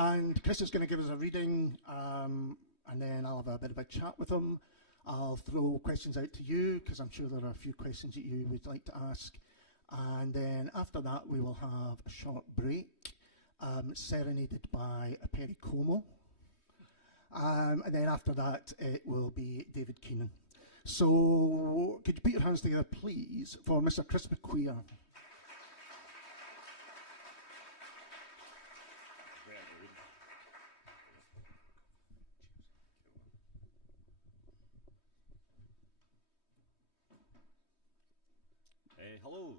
And Chris is going to give us a reading, and then I'll have a bit of a chat with him. I'll throw questions out to you, because I'm sure there are a few questions that you would like to ask. And then after that, we will have a short break, serenaded by a Perry Como. And then after that, it will be David Keenan. So, could you put your hands together, please, for Mr. Chris McQueer. Hello.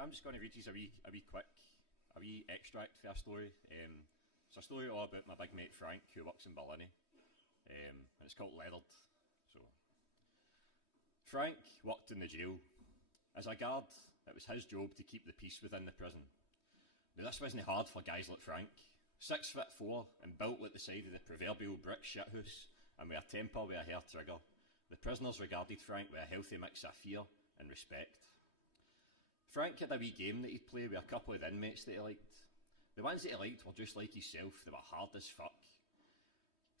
I'm just going to read you a wee extract for a story. It's a story all about my big mate Frank, who works in Berlin, and it's called Leathered. So, Frank worked in the jail. As a guard, it was his job to keep the peace within the prison. Now, this wasn't hard for guys like Frank. 6'4" and built like the side of the proverbial brick shithouse, and with a temper with a hair trigger. The prisoners regarded Frank with a healthy mix of fear and respect. Frank had a wee game that he'd play with a couple of inmates that he liked. The ones that he liked were just like himself, they were hard as fuck.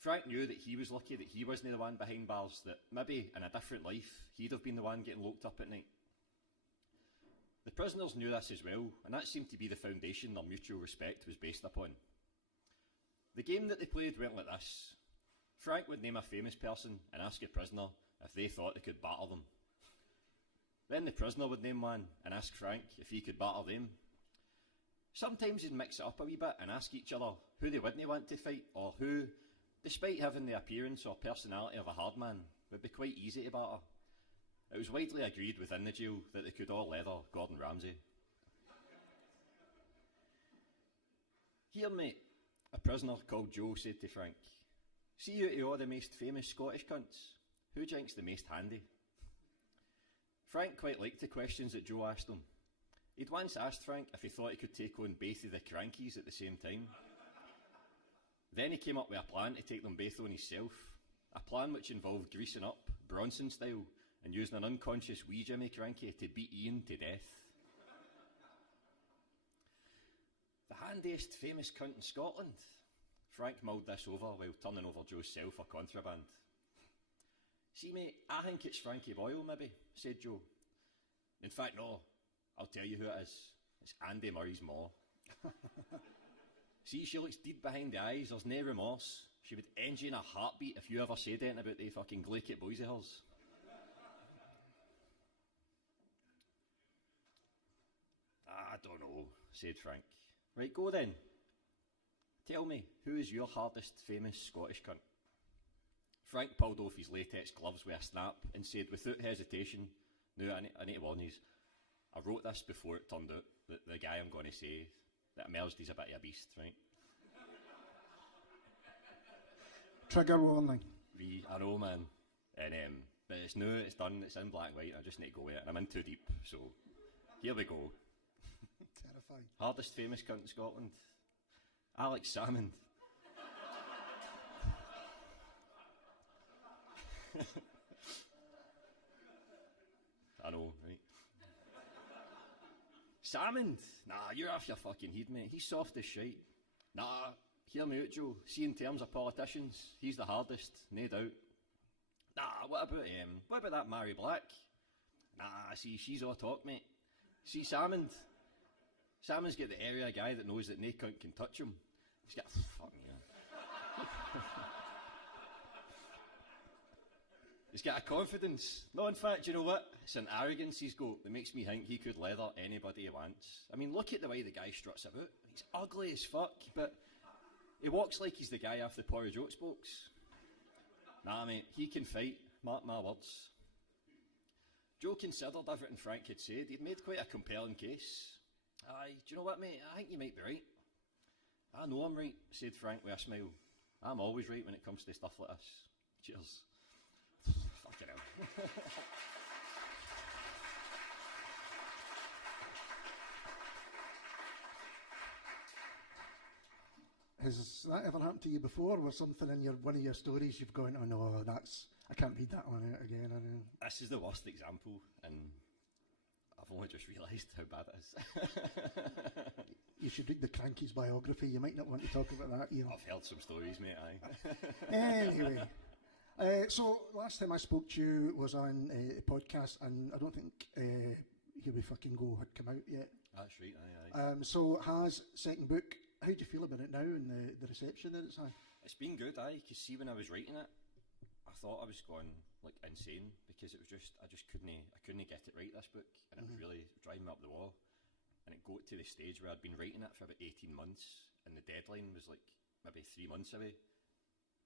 Frank knew that he was lucky that he wasn't the one behind bars, that maybe in a different life he'd have been the one getting locked up at night. The prisoners knew this as well, and that seemed to be the foundation their mutual respect was based upon. The game that they played went like this. Frank would name a famous person and ask a prisoner if they thought they could batter them. Then the prisoner would name one and ask Frank if he could batter them. Sometimes he'd mix it up a wee bit and ask each other who they wouldn't want to fight, or who, despite having the appearance or personality of a hard man, would be quite easy to batter. It was widely agreed within the jail that they could all leather Gordon Ramsay. Here, mate, a prisoner called Joe said to Frank, see out of all the most famous Scottish cunts, who do you think's the most handy? Frank quite liked the questions that Joe asked him. He'd once asked Frank if he thought he could take on both of the Crankies at the same time. Then he came up with a plan to take them both on himself, a plan which involved greasing up, Bronson style, and using an unconscious wee Jimmy Cranky to beat Ian to death. The handiest famous cunt in Scotland? Frank mulled this over while turning over Joe's cell for contraband. See, mate, I think it's Frankie Boyle, maybe, said Joe. In fact, no, I'll tell you who it is. It's Andy Murray's ma. See, she looks dead behind the eyes, there's no remorse. She would end you in a heartbeat if you ever said anything about the fucking glaikit boys of hers. I don't know, said Frank. Right, go then. Tell me, who is your hardest famous Scottish cunt? Frank pulled off his latex gloves with a snap and said without hesitation, no, I need to warn you, I wrote this before it turned out that the guy I'm going to say that emerged is a bit of a beast, right? Trigger warning. I know, man. And, but it's new, it's done, it's in black and white, I just need to go with it, and I'm in too deep, so here we go. Terrifying. Hardest famous cunt in Scotland? Alex Salmond. I know, right? Salmond? Nah, you're off your fucking head, mate. He's soft as shite. Nah, hear me out, Joe. See, in terms of politicians, he's the hardest, no doubt. Nah, what about that Mary Black? Nah, see, she's all talk, mate. See, Salmond's got the area guy that knows that no cunt can touch him. He's got, fuck me, he's got a confidence. No, in fact, you know what? It's an arrogance he's got that makes me think he could leather anybody he wants. I mean, look at the way the guy struts about. He's ugly as fuck, but he walks like he's the guy off the Porridge Oats box. Nah, mate, he can fight. Mark my words. Joe considered everything Frank had said. He'd made quite a compelling case. Aye, do you know what, mate? I think you might be right. I know I'm right, said Frank with a smile. I'm always right when it comes to stuff like this. Cheers. Fucking hell. Has that ever happened to you before? Where something in one of your stories you've gone, oh no, I can't read that one out again. This is the worst example, and I've only just realised how bad it is. you should read the Cranky's biography. You might not want to talk about that, Ian. I've heard some stories, mate, aye. Anyway, so last time I spoke to you was on a podcast, and I don't think Here We Fucking Go had come out yet. That's right, aye. So has second book. How do you feel about it now and the reception that it's had? It's been good, aye, because see, when I was writing it, I thought I was going like insane, because it was just, I couldn't get it right, this book, and it was really driving me up the wall. And it got to the stage where I'd been writing it for about 18 months, and the deadline was like maybe 3 months away,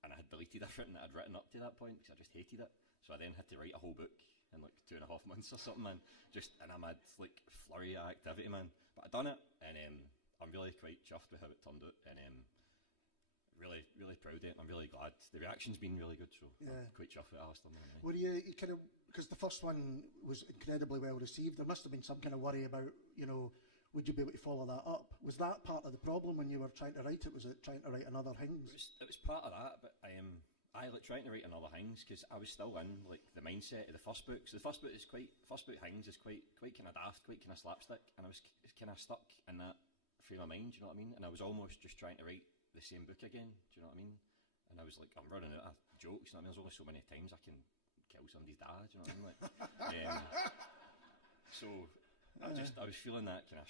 and I had deleted everything that I'd written up to that point because I just hated it. So I then had to write a whole book in like 2.5 months or something, man. And I'm had like flurry of activity, man. But I done it, and I'm really quite chuffed with how it turned out, and really, really proud of it. I'm really glad. The reaction's been really good, so yeah. I'm quite chuffed with Alistair. Were you kind of, because the first one was incredibly well received, there must have been some kind of worry about, would you be able to follow that up? Was that part of the problem when you were trying to write it? Was it trying to write another Hings? It was part of that, but I like trying to write another Hings because I was still in like the mindset of the first book. So the first book Hings is quite kind of daft, quite kind of slapstick, and I was kind of stuck in that frame of mind. Do you know what I mean? And I was almost just trying to write the same book again. Do you know what I mean? And I was like, I'm running out of jokes. You know what I mean? There's only so many times I can kill somebody's dad. Do you know what I mean? Like, so I was feeling that kind of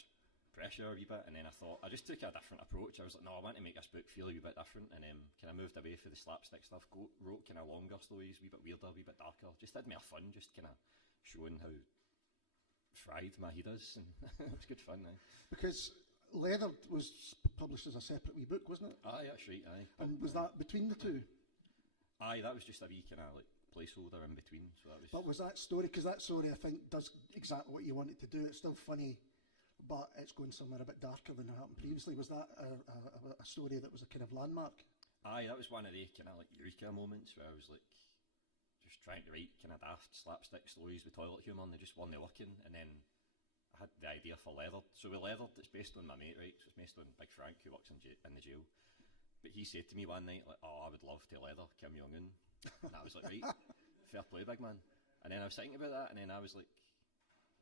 pressure a wee bit, and then I thought, I just took a different approach. I was like, no, I want to make this book feel a wee bit different, and kind of moved away from the slapstick stuff, wrote kind of longer stories, a wee bit weirder, a wee bit darker, just had more fun, just kind of showing how fried my head is, and it was good fun. Because Leather was published as a separate wee book, wasn't it? Aye, that's right, aye. And was that between the two? Aye, that was just a wee kind of like placeholder in between. So that was. But was that story, because that story I think does exactly what you want it to do. It's still funny, but it's going somewhere a bit darker than it happened previously. Was that a story that was a kind of landmark? Aye, that was one of the kind of like eureka moments where I was like just trying to write kind of daft slapstick stories with toilet humour, and they just weren't working. And then I had the idea for Leather. So with Leather, it's based on my mate, right? So it's based on Big Frank, who works in the jail. But he said to me one night, like, oh, I would love to leather Kim Jong-un. And I was like, right, fair play, big man. And then I was thinking about that, and then I was like,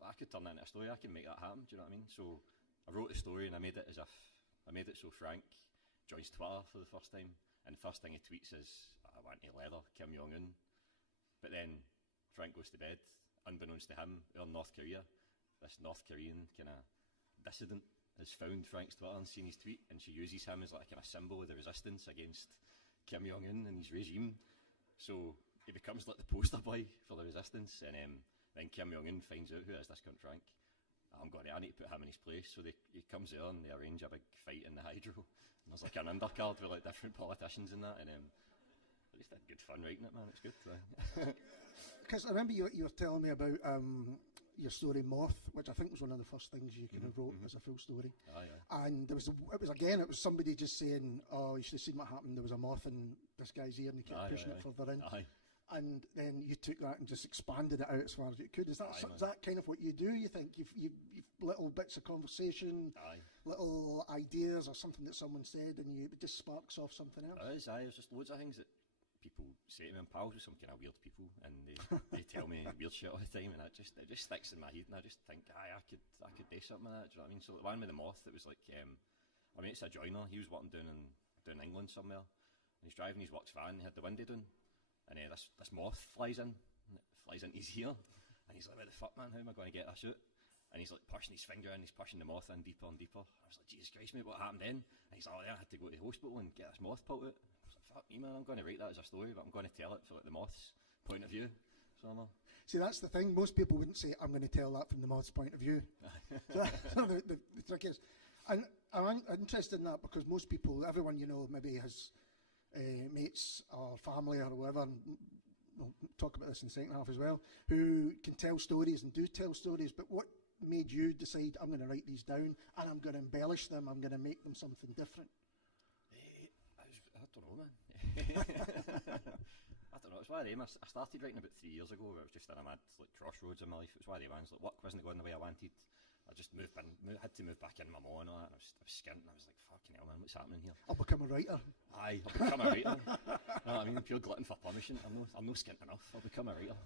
well, I could turn that into a story, I can make that happen, do you know what I mean? So I wrote the story, and I made it so Frank joins Twitter for the first time, and the first thing he tweets is, I want to leather Kim Jong-un. But then Frank goes to bed, unbeknownst to him, in North Korea, this North Korean kind of dissident has found Frank's Twitter and seen his tweet, and she uses him as like a kind of symbol of the resistance against Kim Jong-un and his regime. So he becomes like the poster boy for the resistance, and then Kim Jong-un finds out who is this cunt Frank. I need to put him in his place. So he comes there and they arrange a big fight in the hydro, and there's like an undercard with like different politicians and that, and I just had good fun writing it, man. It's good. Because I remember you were telling me about your story Moth, which I think was one of the first things you kind of wrote as a full story. And it was somebody just saying, oh, you should have seen what happened, there was a moth in this guy's ear, and he kept pushing it further in. And then you took that and just expanded it out as far as you could. Is that kind of what you do, you think? You've little bits of conversation, little ideas or something that someone said, and it just sparks off something else? There's just loads of things that people say to me. I'm pals with some kind of weird people, and they tell me weird shit all the time, and it just sticks in my head, and I just think, I could do something like that. Do you know what I mean? So the one with the moth, it was like, I mean, it's a joiner. He was working down in England somewhere, and he's driving his works van. He had the window down, and this moth flies into his ear, and he's like, "What the fuck, man? How am I going to get this out?" And he's like pushing his finger in, he's pushing the moth in deeper and deeper. I was like, Jesus Christ, mate, what happened then? And he's like, oh, yeah, I had to go to the hospital and get this moth pulled out. Fuck me, man, I'm going to write that as a story, but I'm going to tell it from like the moth's point of view. So see, that's the thing. Most people wouldn't say, I'm going to tell that from the moth's point of view. So the trick is, and I'm interested in that because most people, everyone maybe has mates or family or whatever, and we'll talk about this in the second half as well, who can tell stories and do tell stories. But what made you decide, I'm going to write these down and I'm going to embellish them, I'm going to make them something different? I don't know, man. I don't know, it's one of them. I started writing about 3 years ago, where it was just in a mad crossroads in my life. It was one of the ones, work wasn't going the way I wanted. I just had to move back in my mom and all that, and I was skint, and I was like, fucking hell, man, what's happening here? I'll become a writer. Aye, I'll become a writer. You know what I mean? Pure glutton for punishment. I'm no skint enough. I'll become a writer.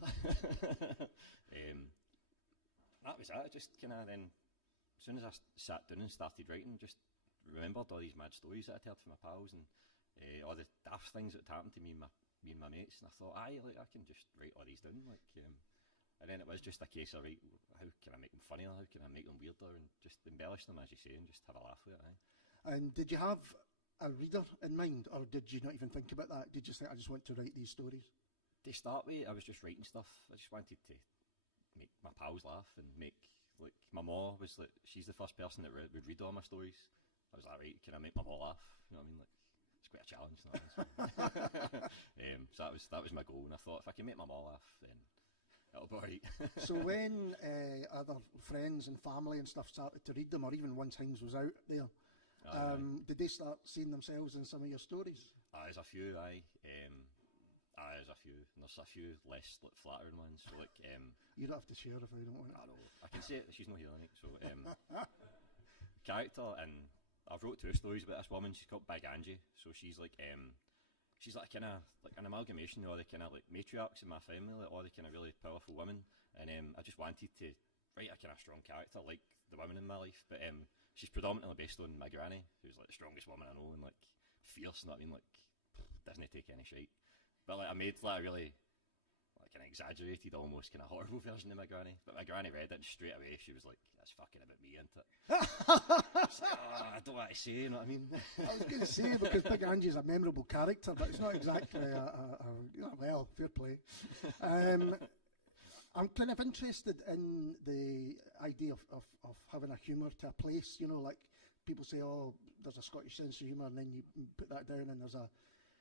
That was it. Just kind of then, as soon as I sat down and started writing, just remembered all these mad stories that I'd heard from my pals and all the daft things that had happened to me and my mates, and I thought, I can just write all these down, like, and then it was just a case of, right, how can I make them funnier, how can I make them weirder, and just embellish them, as you say, and just have a laugh with it. And did you have a reader in mind, or did you not even think about that? Did you think, I just want to write these stories? To start with, I was just writing stuff. I just wanted to make my pals laugh and make, like, my ma was like, she's the first person that would read all my stories. I was like, right, can I make my ma laugh? You know what I mean? Like, it's quite a challenge. So that was my goal, and I thought, if I can make my ma laugh, then it'll be alright. So when other friends and family and stuff started to read them, or even once things was out there, did they start seeing themselves in some of your stories? There's a few, there's a few. And there's a few less, like, flattering ones. So, like, you don't have to share if I don't want it. I know. I can say it. She's not here, Nick. So, character, and I've wrote 2 stories about this woman. She's called Big Angie. So she's like kind of like an amalgamation of all the kind of like matriarchs in my family, like all the kind of really powerful women. And I just wanted to write a kind of strong character like the women in my life. But she's predominantly based on my granny, who's like the strongest woman I know, and like fierce. And I mean, like, doesn't take any shite. But like I made like a really like an exaggerated, almost kind of horrible version of my granny. But my granny read it and straight away she was like, "That's fucking about me, isn't it?" Like, I don't know what to say, you know what I mean? I was going to say, because Big Angie's a memorable character, but it's not exactly well, fair play. I'm kind of interested in the idea of having a humour to a place, you know, like people say, oh, there's a Scottish sense of humour, and then you put that down, and there's a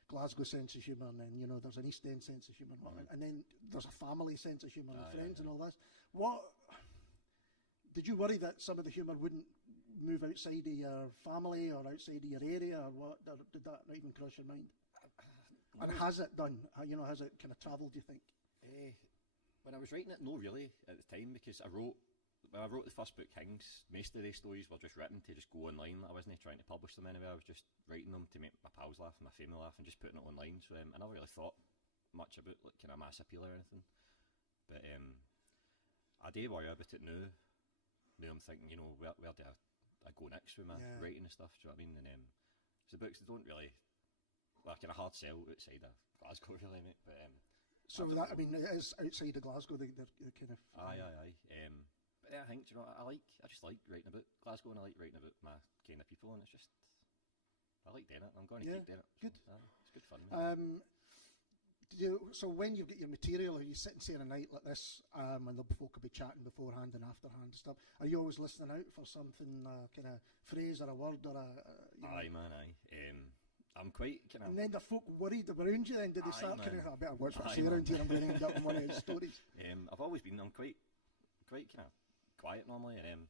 Glasgow sense of humour, and then, you know, there's an East End sense of humour, and then there's a family sense of humour and friends and all this. What did you worry that some of the humour wouldn't move outside of your family or outside of your area, or what? Or did that not even cross your mind? And has it done? You know, has it kind of travelled, do you think? When I was writing it, no, really, at the time, because when I wrote the first book, Hings, most of the stories were just written to just go online. I wasn't trying to publish them anywhere. I was just writing them to make my pals laugh and my family laugh and just putting it online. So I never really thought much about like kind of mass appeal or anything. But I do worry about it now. Now I'm thinking, you know, where do I go next with my writing and stuff? Do you know what I mean? And so the books, they don't really, well, kind of hard sell outside of Glasgow, really, mate. But so that, I mean, it is outside of Glasgow. They're kind of. Aye. But yeah, I think, you know, I just like writing about Glasgow, and I like writing about my kind of people, and it's just, I like doing it. I'm going to keep doing it. Good. So, it's good fun. So when you get your material, are you sitting say on a night like this, and the folk will be chatting beforehand and afterhand and stuff? Are you always listening out for something, kind of phrase or a word or a? Aye, man, aye. I'm quite kind of. And then the folk worried around you. Then did they start kind of? I better watch what I say around here. I'm going to end up in one of his stories. I've always been. I'm quite kind of quiet normally, and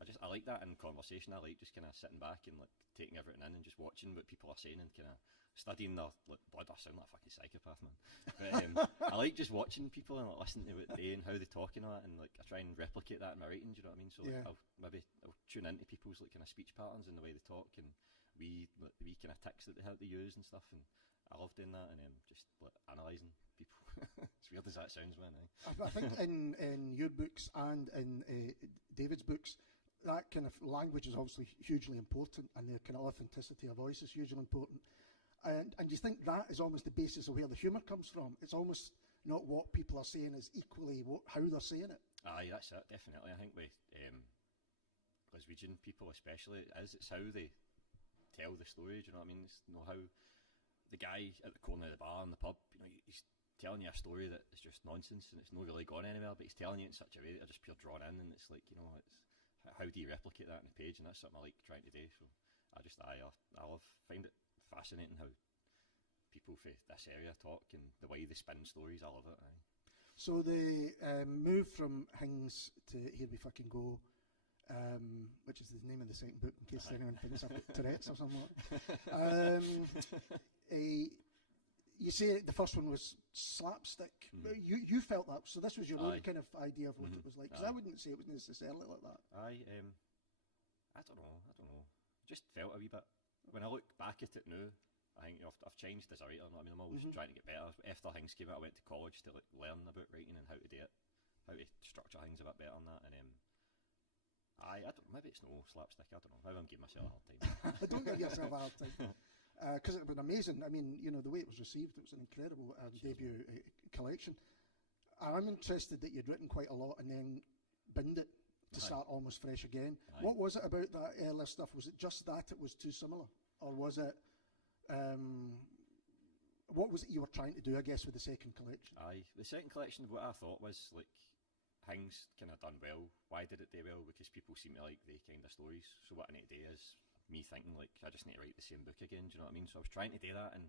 I like that in conversation. I like just kind of sitting back and like taking everything in and just watching what people are saying and kind of studying their like blood. I sound like a fucking psychopath, man. But I like just watching people and like listening to what they and how they talk and all that, and like I try and replicate that in my writing. Do you know what I mean? So like, I'll tune into people's like kind of speech patterns and the way they talk and we kind of tics that they have to use and stuff. And I love doing that and just like analysing people. As weird as that sounds, man. I think in your books and in David's books, that kind of language is obviously hugely important, and the kind of authenticity of voice is hugely important. And you think that is almost the basis of where the humour comes from? It's almost not what people are saying, is equally how they're saying it. Aye, that's it, definitely. I think with Glaswegian people especially, it's how they tell the story, do you know what I mean? It's how the guy at the corner of the bar in the pub, you know, he's telling you a story that is just nonsense and it's not really gone anywhere, but he's telling you in such a way that you're just pure drawn in, and it's like, you know, it's how do you replicate that on the page? And that's something I like trying to do. So I find it fascinating how people from this area talk and the way they spin stories. I love it. Aye. So the move from Hings to Here We Fucking Go, which is the name of the second book, in case anyone thinks I've got Tourette's or something like that. You say the first one was slapstick. You felt that, so this was your own kind of idea of what it was like. Because I wouldn't say it was necessarily like that. I don't know. Just felt a wee bit. When I look back at it now, I think I've changed as a writer. I mean, I'm always trying to get better. After Hings came out, I went to college to like learn about writing and how to do it, how to structure things a bit better and that. And Aye, maybe it's no slapstick, I don't know. Maybe I'm giving myself a hard time. Don't give yourself a hard time. Because it was amazing. I mean, you know, the way it was received, it was an incredible debut collection. I'm interested that you'd written quite a lot and then binned it to start almost fresh again. Aye. What was it about that earlier stuff? Was it just that it was too similar? Or was it... what was it you were trying to do, I guess, with the second collection? Aye, the second collection, what I thought was, like, things kind of done well. Why did it do well? Because people seem to like the kind of stories. So what I need to do is me thinking, like, I just need to write the same book again, do you know what I mean? So I was trying to do that, and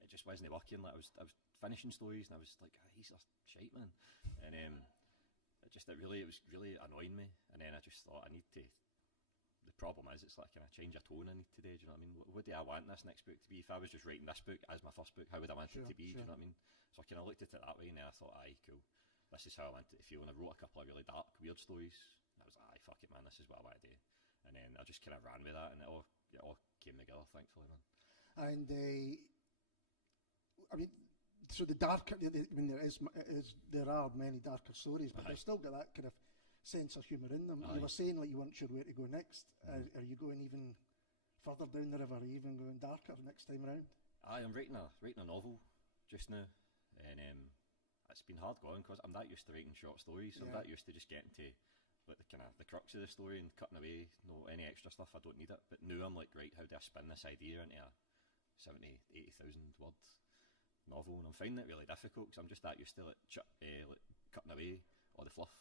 it just wasn't working. Like, I was finishing stories, and I was like, these are shite, man. And it was really annoying me. And then I just thought, I need to... The problem is, it's like, can I change a tone I need today, do you know what I mean? What do I want this next book to be? If I was just writing this book as my first book, how would I want it to be, do you know what I mean? So I kind of looked at it that way, and then I thought, aye, cool. This is how I want it to feel. And I wrote a couple of really dark, weird stories. I was like, aye, fuck it, man, this is what I want to do. And then I just kind of ran with that, and it all came together, thankfully, man. And I mean, so the darker, I mean, there are many darker stories, but they've still got that kind of sense of humour in them. Aye. You were saying like you weren't sure where to go next. Are you going even further down the river? Are you even going darker next time around? Aye, I'm writing a novel just now, and it's been hard going because I'm that used to writing short stories. I'm that used to just getting to like the crux of the story and cutting away any extra stuff. I don't need it. But now I'm like, right, how do I spin this idea into a 70,000-80,000 word novel? And I'm finding it really difficult because I'm just that used to like cutting away all the fluff.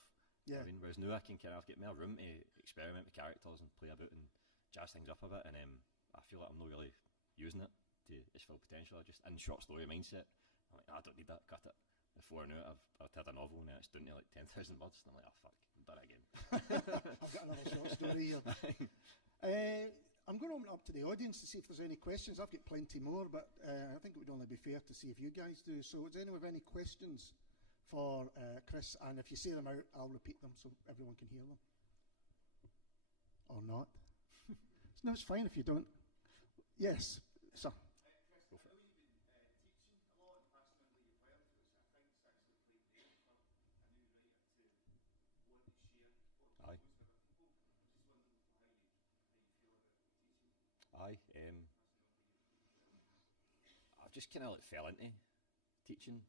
Yeah. I mean, whereas now I can kind of get more room to experiment with characters and play about and jazz things up a bit, and I feel like I'm not really using it to its full potential. I just, in short story mindset, I'm like, I don't need that, cut it. Before now, I've had a novel and it's down to like 10,000 words, and I'm like, oh fuck, I've done it again. I've got another short story here. I'm going to open it up to the audience to see if there's any questions. I've got plenty more, but I think it would only be fair to see if you guys do. So does anyone have any questions for Chris? And if you say them out, I'll repeat them so everyone can hear them. Or not. No, it's fine if you don't. Yes, sir. Aye, I've just kind of like fell into teaching.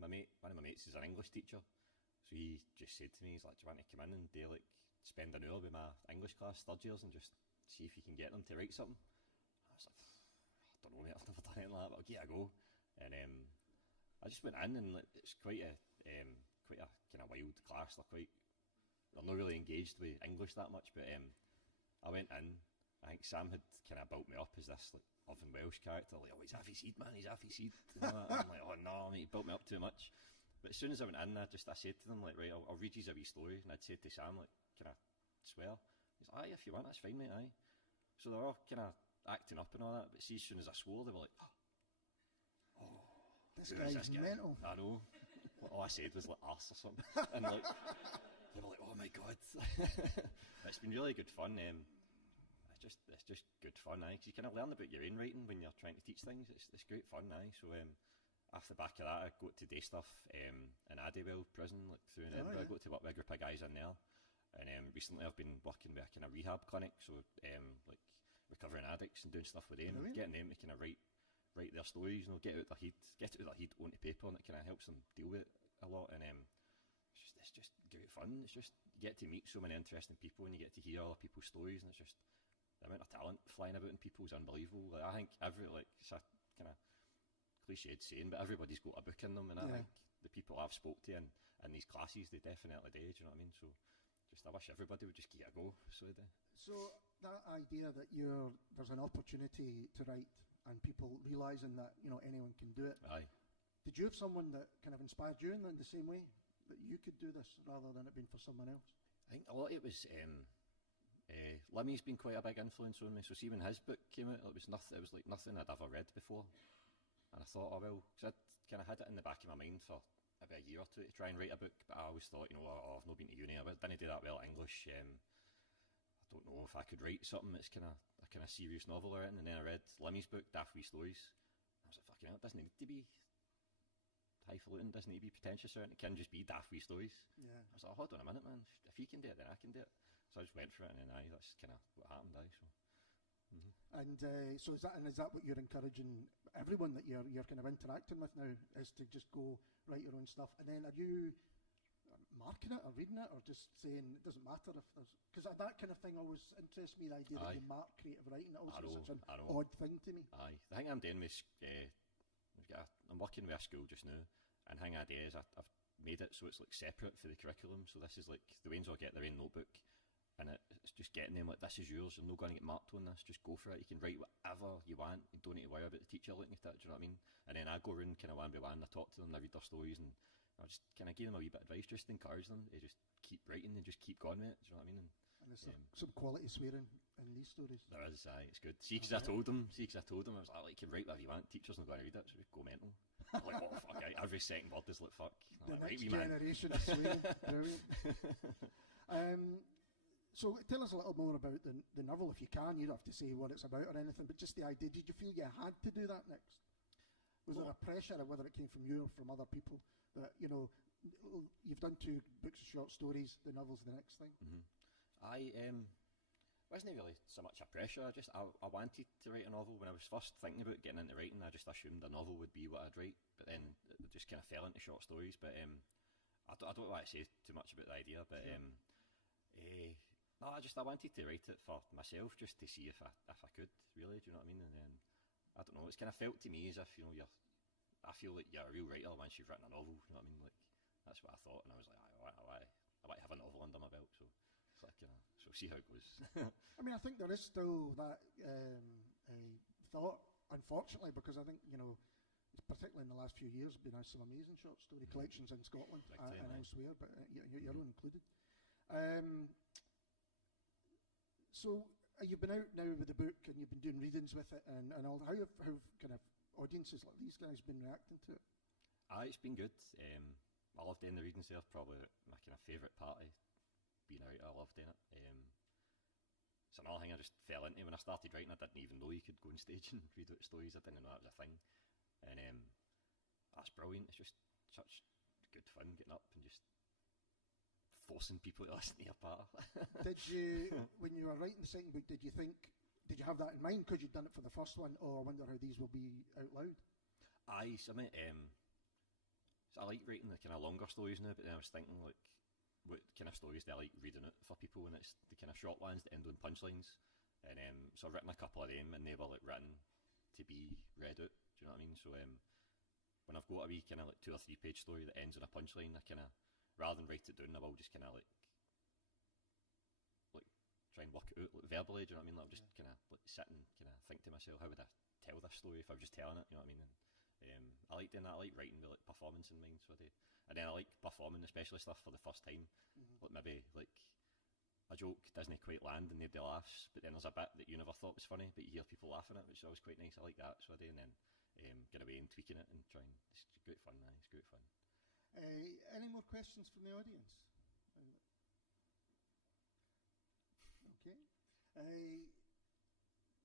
One of my mates is an English teacher, so he just said to me, he's like, do you want to come in and do like spend an hour with my English class third years and just see if you can get them to write something? I was like, I don't know, mate, I've never done anything like that, but I'll give it a go. And I just went in, and like, it's quite a kind of wild class. They're not really engaged with English that much, but I went in. I think Sam had kind of built me up as this like loving Welsh character, like, oh, he's half his seed, man, he's half his seed. I'm like, oh no, mate, he built me up too much. But as soon as I went in, I said to them, like, right, I'll read you a wee story. And I'd said to Sam, like, can I swear? He's like, aye, if you want, that's fine, mate, aye. So they're all kind of acting up and all that, but see, as soon as I swore, they were like, oh, this guy's mental. I know. All I said was like arse or something. And like, they were like, oh my God. It's been really good fun. It's just good fun, aye, because you kind of learn about your own writing when you're trying to teach things. It's great fun, aye. So off the back of that, I got to do stuff in Addiewell prison, like through in Edinburgh. I got to work with a group of guys in there, and recently I've been working with a kind of rehab clinic, so like recovering addicts and doing stuff with them, getting them to kind of write their stories, you know, get it out of their head onto paper, and it kind of helps them deal with it a lot. And it's just great fun. It's just, you get to meet so many interesting people, and you get to hear other people's stories, and it's just, the amount of talent flying about in people is unbelievable. Like, I think it's a kind of cliched saying, but everybody's got a book in them, and I think the people I've spoke to in these classes, they definitely do, you know what I mean? So I wish everybody would just give it a go. So that idea that there's an opportunity to write, and people realising that, you know, anyone can do it. Aye. Did you have someone that kind of inspired you in the same way, that you could do this rather than it being for someone else? I think a lot of it was Limmy's been quite a big influence on me. So see, when his book came out, it was like nothing I'd ever read before, and I thought, oh well, because I'd kind of had it in the back of my mind for maybe a year or two to try and write a book, but I always thought, you know, I've not been to uni, I didn't do that well at English. I don't know if I could write something that's kind of a kind of serious novel or anything. And then I read Limmy's book, Daft Wee Stories. I was like, fucking hell, it doesn't need to be highfalutin, doesn't need to be pretentious or anything, it can just be daft wee stories. Yeah. I was like, hold on a minute, man, if he can do it, then I can do it. So I just went for it, and then that's kind of what happened. So. And so is that what you're encouraging everyone that you're kind of interacting with now, is to just go write your own stuff? And then are you marking it or reading it, or just saying it doesn't matter if there's, because that kind of thing always interests me, the idea that you mark creative writing. It always is such an odd thing to me. The thing I'm doing with I'm working with a school just now, and the thing I do is I've made it so it's like separate for the curriculum. So this is like the Waynes will get their own notebook, and it's just getting them like, this is yours, you're not going to get marked on this, just go for it, you can write whatever you want, you don't need to worry about the teacher looking at it, do you know what I mean? And then I go around kind of one by one, I talk to them, I read their stories, and I just kind of give them a wee bit of advice, just encourage them to just keep writing and just keep going with it, do you know what I mean? And there's some quality swearing in these stories. There is, it's good. See, because I told them, I was like, you can write whatever you want, teacher's not going to read it, so just go mental. Like, oh fuck, every second word is like, fuck. The like, next generation of swearing, brilliant. So tell us a little more about the novel, if you can. You don't have to say what it's about or anything, but just the idea. Did you feel you had to do that next? Was there a pressure, or whether it came from you or from other people, that, you know, you've done 2 books of short stories, the novel's the next thing? I wasn't really so much a pressure. I wanted to write a novel. When I was first thinking about getting into writing, I just assumed a novel would be what I'd write, but then it just kind of fell into short stories. But I don't want to say too much about the idea, but no, I wanted to write it for myself, just to see if I could, really, do you know what I mean? And then, I don't know, it's kind of felt to me as if, you know, I feel like you're a real writer once you've written a novel, you know what I mean? Like, that's what I thought, and I was like, I want to have a novel under my belt, so it's like, you know, so see how it goes. I mean, I think there is still that thought, unfortunately, because I think, you know, particularly in the last few years, there have been some amazing short story collections in Scotland and elsewhere, but your own included. So you've been out now with the book, and you've been doing readings with it, and all. How have kind of audiences like these guys been reacting to it? It's been good. I love doing the readings there. Probably my kind of favourite part of being a writer. I love doing it. It's another thing I just fell into when I started writing. I didn't even know you could go on stage and read out stories. I didn't know that was a thing, and that's brilliant. It's just such good fun getting up and just forcing people to listen to your part. Did you, when you were writing the second book, did you have that in mind because you'd done it for the first one, or I wonder how these will be out loud? So I like writing the kind of longer stories now, but then I was thinking, like, what kind of stories do I like reading out for people, and it's the kind of short ones that end on punchlines, and so I've written a couple of them, and they were like written to be read out, do you know what I mean? So when I've got a wee kind of like 2 or 3 page story that ends on a punchline, I kind of, rather than write it down, I will just kind of like try and work it out like verbally, do you know what I mean? Like, I'll just kind of like sit and kind of think to myself, how would I tell this story if I was just telling it, you know what I mean? And I like doing that. I like writing with like performance in mind, so I do. And then I like performing, especially stuff for the first time. Like maybe like a joke doesn't quite land and nobody laughs, but then there's a bit that you never thought was funny, but you hear people laughing at it, which is always quite nice. I like that, so I do. And then get away and tweaking it and try and, it's great fun, man. It's great fun. Any more questions from the audience? Okay.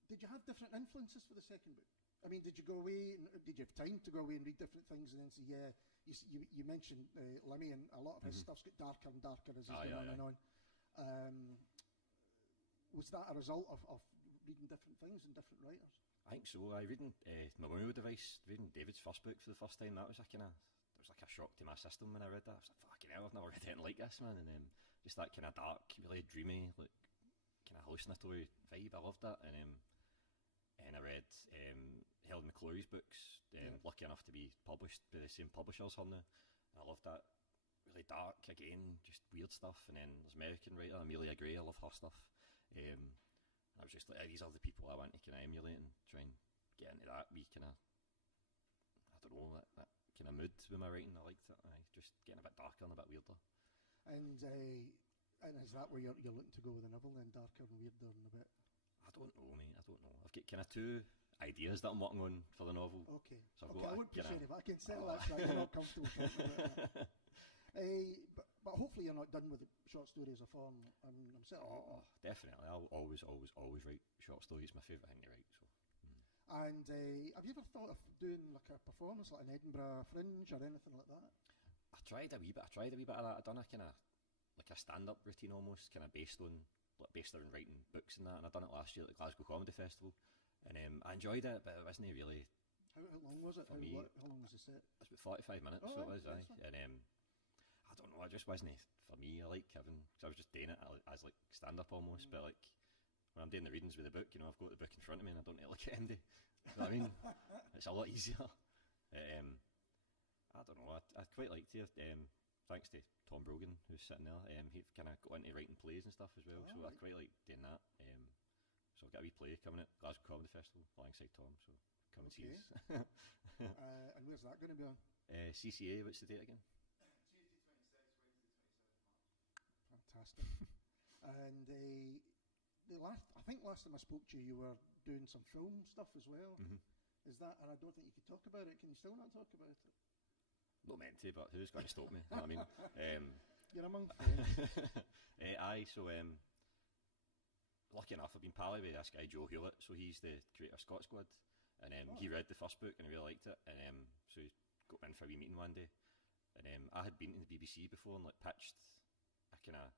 Did you have different influences for the second book? I mean, did you go away, did you have time to go away and read different things and then say, yeah, you mentioned Lemmy, and a lot of his stuff's got darker and darker as he's going on and on. Was that a result of reading different things and different writers? I think so. Reading Memorial Device, reading David's first book for the first time, that was a kind of, it was like a shock to my system when I read that. I was like, fucking hell, I've never read anything like this, man. And just that kind of dark, really dreamy, like kind of hallucinatory vibe. I loved that. And I read Helen McClory's books, lucky enough to be published by the same publishers on now. I loved that. Really dark, again, just weird stuff. And then there's American writer Amelia Gray, I love her stuff. I was just like, these are the people I want to kind of emulate and try and get into that wee kind of, I don't know, that kind of mood with my writing. I liked it. Just getting a bit darker and a bit weirder. And is that where you're looking to go with the novel then, darker and weirder and a bit? I don't know, mate. I don't know. I've got kind of 2 ideas that I'm working on for the novel. Okay. So I won't push any, but I can settle that so you're not comfortable talking about that. But hopefully you're not done with the short story as a form. I'm certain. Definitely. I'll always write short stories. It's my favourite thing to write. So. And have you ever thought of doing like a performance, like an Edinburgh Fringe or anything like that? I tried a wee bit of that. I done a kind of like a stand-up routine almost, kind of based on like, based around writing books and that, and I done it last year at the Glasgow Comedy Festival, and I enjoyed it, but it wasn't really. How long was it? For me, how long was the set? It's about 45 minutes, so it was, aye. And I don't know, it just wasn't for me. I like having, because I was just doing it as like stand up almost, but like when I'm doing the readings with the book, you know, I've got the book in front of me and I don't need to look at MD. You know what I mean? It's a lot easier. I don't know, I quite liked it. Thanks to Tom Brogan, who's sitting there. He kind of got into writing plays and stuff as well, so I quite like doing that. So I've got a wee play coming at Glasgow Comedy Festival alongside Tom, so come and see us. And where's that going to be on? CCA, what's the date again? Fantastic. And I think last time I spoke to you, you were doing some film stuff as well. Mm-hmm. Is that? And I don't think you could talk about it. Can you still not talk about it? Not meant to, but who's going to stop me? You know what I mean? You're among friends. So lucky enough, I've been pally with this guy Joe Hewlett, so he's the creator of Scots, and he read the first book and he really liked it, and so he got me in for a wee meeting one day, and I had been to the BBC before and like pitched a kind of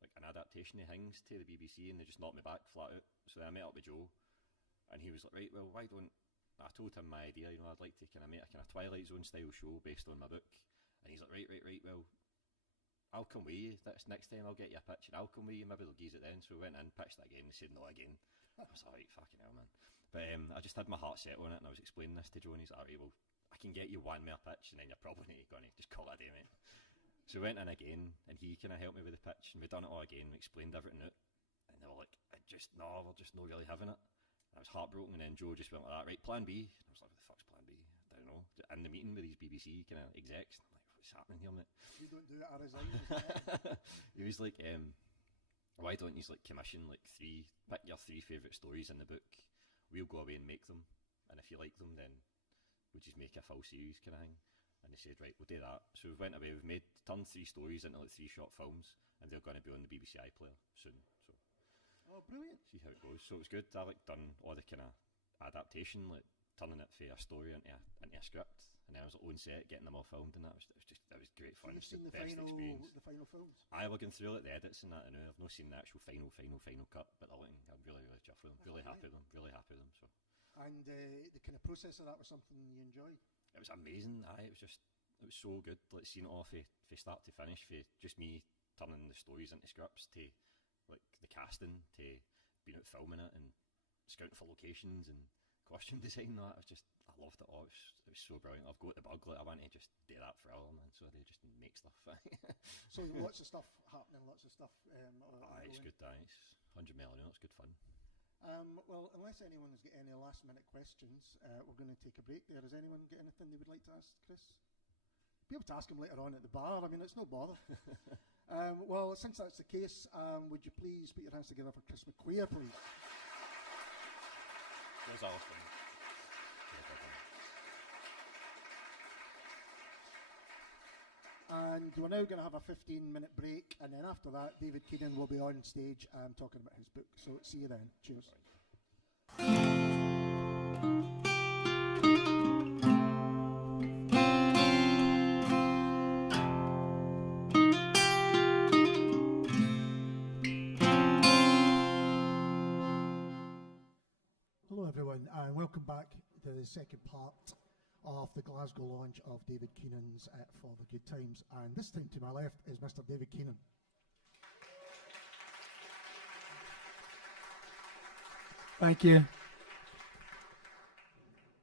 like an adaptation of things to the BBC, and they just knocked me back flat out. So then I met up with Joe, and he was like, right, well, why don't I told him my idea, you know, I'd like to kind of make a kind of Twilight Zone style show based on my book, and he's like, right, well, I'll come with you next time, I'll get you a pitch, and I'll come with you, maybe they'll geese it then. So we went in, pitched it again, they said no again. I was like, right, fucking hell, man. But I just had my heart set on it, and I was explaining this to Joe, and he's like, right, well, I can get you one more pitch, and then you're probably going to just call it a day, mate. So we went in again, and he kind of helped me with the pitch, and we done it all again, we explained everything out, and they were like, we're just not really having it. And I was heartbroken, and then Joe just went like that, right, plan B. And I was like, what the fuck's plan B? I don't know. In the meeting with these BBC kind of execs, I'm like, what's happening here, mate? You don't do it, I resign. He was like, why don't you like commission like pick your 3 favourite stories in the book, we'll go away and make them, and if you like them, then we'll just make a full series kind of thing. And they said, right, we'll do that. So we went away, turned 3 stories into like 3 short films, and they're going to be on the BBC iPlayer soon. So oh, brilliant. See how it goes. So it was good. I like done all the kind of adaptation, like turning it from a story into a script, and then I was on set getting them all filmed, and that was great fun. So you've seen the best final experience. The final films? I was going through like the edits and that, and I've not seen the actual final cut, but I'm really chuffed with them. Really happy with them. So. And the kind of process of that was something you enjoyed? It was amazing. It was so good. Like seeing it all from start to finish, for just me turning the stories into scripts, to like the casting, to being out filming it and scouting for locations and costume design. That I loved it all. It was so brilliant. I've got the bug. Like I want to just do that forever, man. So they just make stuff. So lots of stuff happening. Lots of stuff. It's good. It's 100 million. It's good fun. Well, unless anyone's got any last minute questions, we're going to take a break there. Has anyone got anything they would like to ask Chris? Be able to ask him later on at the bar. I mean, it's no bother. Well, since that's the case, would you please put your hands together for Chris McQueer, please? That was awesome. And we're now going to have a 15-minute break, and then after that, David Keenan will be on stage talking about his book. So see you then. Cheers. Hello everyone, and welcome back to the second part of the Glasgow launch of David Keenan's For the Good Times. And this time to my left is Mr. David Keenan. Thank you.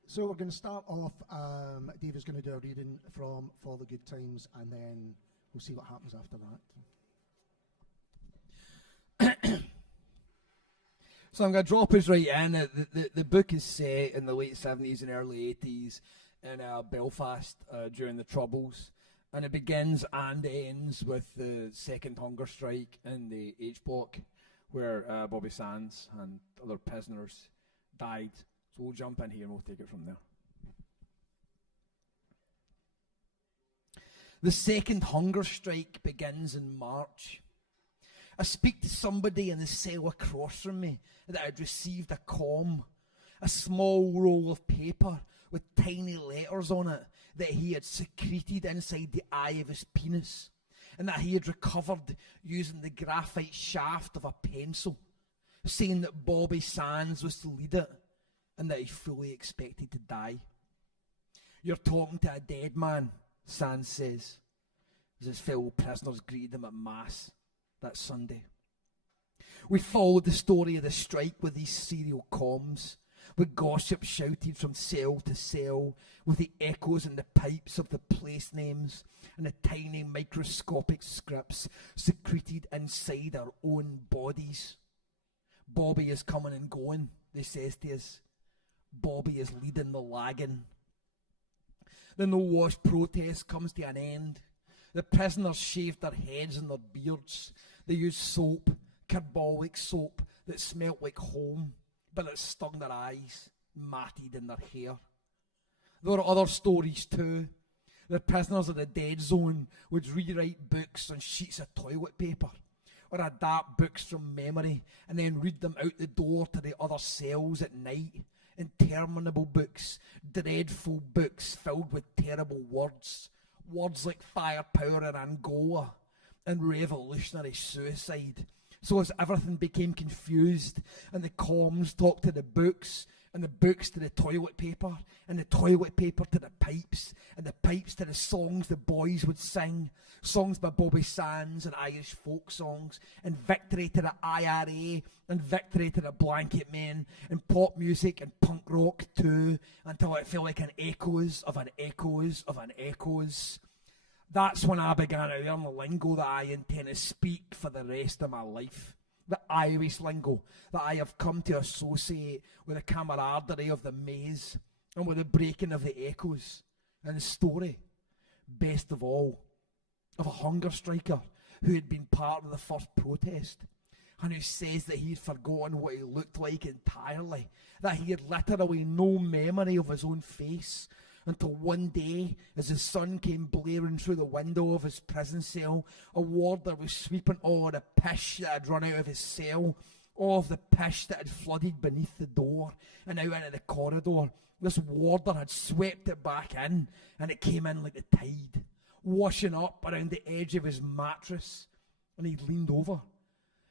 So we're going to start off, Dave is going to do a reading from For the Good Times, and then we'll see what happens after that. So I'm going to drop us right in. The book is set in the late 70s and early 80s in Belfast during the Troubles. And it begins and ends with the second hunger strike in the H Block, where Bobby Sands and other prisoners died. So we'll jump in here and we'll take it from there. The second hunger strike begins in March. I speak to somebody in the cell across from me that I'd received a comm, a small roll of paper with tiny letters on it that he had secreted inside the eye of his penis. and that he had recovered using the graphite shaft of a pencil, saying that Bobby Sands was to lead it and that he fully expected to die. "You're talking to a dead man," Sands says, as his fellow prisoners greeted him at Mass that Sunday. We followed the story of the strike with these serial comms, with gossip shouted from cell to cell, with the echoes and the pipes of the place names and the tiny microscopic scripts secreted inside our own bodies. "Bobby is coming and going," they says to us. "Bobby is leading the lagging." The no-wash protest comes to an end. The prisoners shaved their heads and their beards. They used soap, carbolic soap that smelt like home, but it stung their eyes, matted in their hair. There were other stories too. The prisoners of the dead zone would rewrite books on sheets of toilet paper, or adapt books from memory, and then read them out the door to the other cells at night. Interminable books, dreadful books filled with terrible words. Words like firepower in Angola and revolutionary suicide. So as everything became confused, and the comms talked to the books, and the books to the toilet paper, and the toilet paper to the pipes, and the pipes to the songs the boys would sing, songs by Bobby Sands and Irish folk songs, and victory to the IRA, and victory to the Blanket Men, and pop music and punk rock too, until it felt like an echoes of an echoes of an echoes. That's when I began to learn the lingo that I intend to speak for the rest of my life. The Irish lingo that I have come to associate with the camaraderie of the maze and with the breaking of the echoes, and the story, best of all, of a hunger striker who had been part of the first protest, and who says that he had forgotten what he looked like entirely, that he had literally no memory of his own face, until one day, as the sun came blaring through the window of his prison cell, a warder was sweeping all of the pish that had run out of his cell, all of the pish that had flooded beneath the door and out into the corridor. This warder had swept it back in, and it came in like the tide, washing up around the edge of his mattress. And he leaned over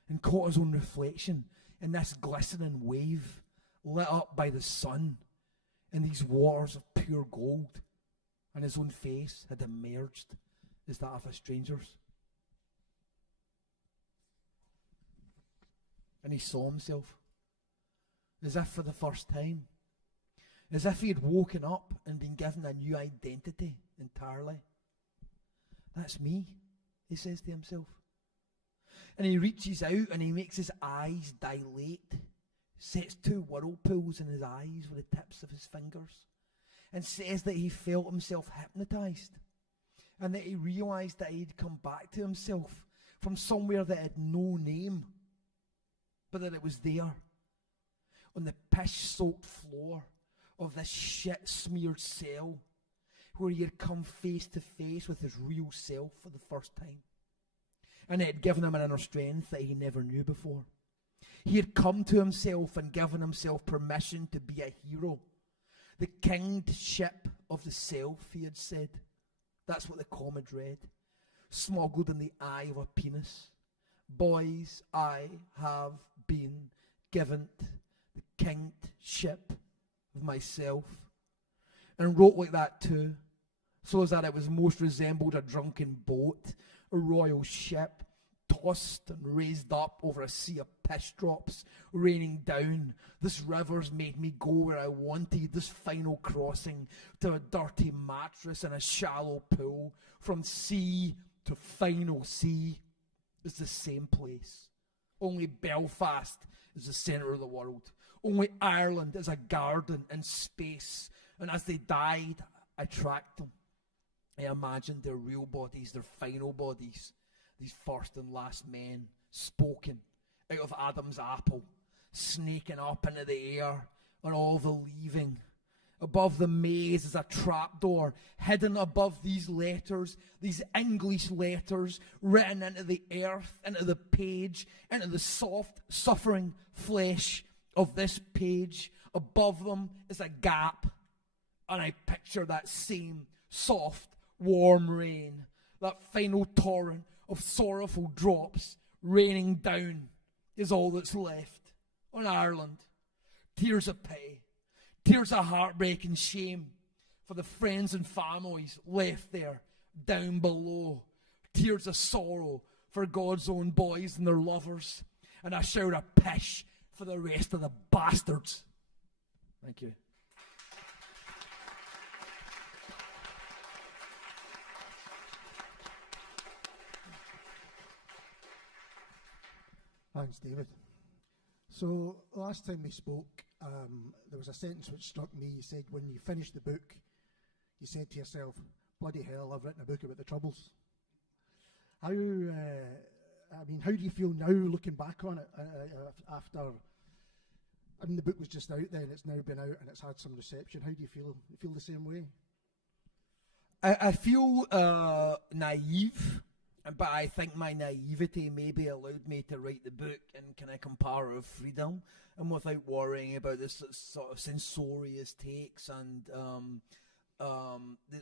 and caught his own reflection in this glistening wave, lit up by the sun, in these waters of pure gold, and his own face had emerged as that of a stranger's. And he saw himself, as if for the first time, as if he had woken up and been given a new identity entirely. "That's me," he says to himself. And he reaches out and he makes his eyes dilate, sets two whirlpools in his eyes with the tips of his fingers, and says that he felt himself hypnotized, and that he realized that he'd come back to himself from somewhere that had no name, but that it was there, on the piss-soaked floor of this shit-smeared cell, where he had come face to face with his real self for the first time, and it had given him an inner strength that he never knew before. He had come to himself and given himself permission to be a hero. The kingship of the self, he had said. That's what the comm had read, smuggled in the eye of a penis. "Boys, I have been given the kingship of myself." And wrote like that too, so as that it was most resembled a drunken boat, a royal ship, tossed and raised up over a sea of piss drops raining down. This river's made me go where I wanted, this final crossing to a dirty mattress in a shallow pool. From sea to final sea is the same place. Only Belfast is the centre of the world. Only Ireland is a garden in space. And as they died, I tracked them. I imagined their real bodies, their final bodies, these first and last men, spoken out of Adam's apple, snaking up into the air, and all the leaving. Above the maze is a trapdoor, hidden above these letters, these English letters, written into the earth, into the page, into the soft, suffering flesh of this page. Above them is a gap, and I picture that same soft, warm rain, that final torrent of sorrowful drops raining down is all that's left on Ireland. Tears of pity, tears of heartbreak and shame for the friends and families left there down below. Tears of sorrow for God's own boys and their lovers, and a shout of pish for the rest of the bastards. Thank you. Thanks, David. So last time we spoke, there was a sentence which struck me. You said when you finished the book, you said to yourself, bloody hell, I've written a book about the Troubles. How, how do you feel now looking back on it after, the book was just out then, it's now been out and it's had some reception. How do you feel? You feel the same way? I feel naive, but I think my naivety maybe allowed me to write the book in kind of comparative freedom and without worrying about this sort of censorious takes and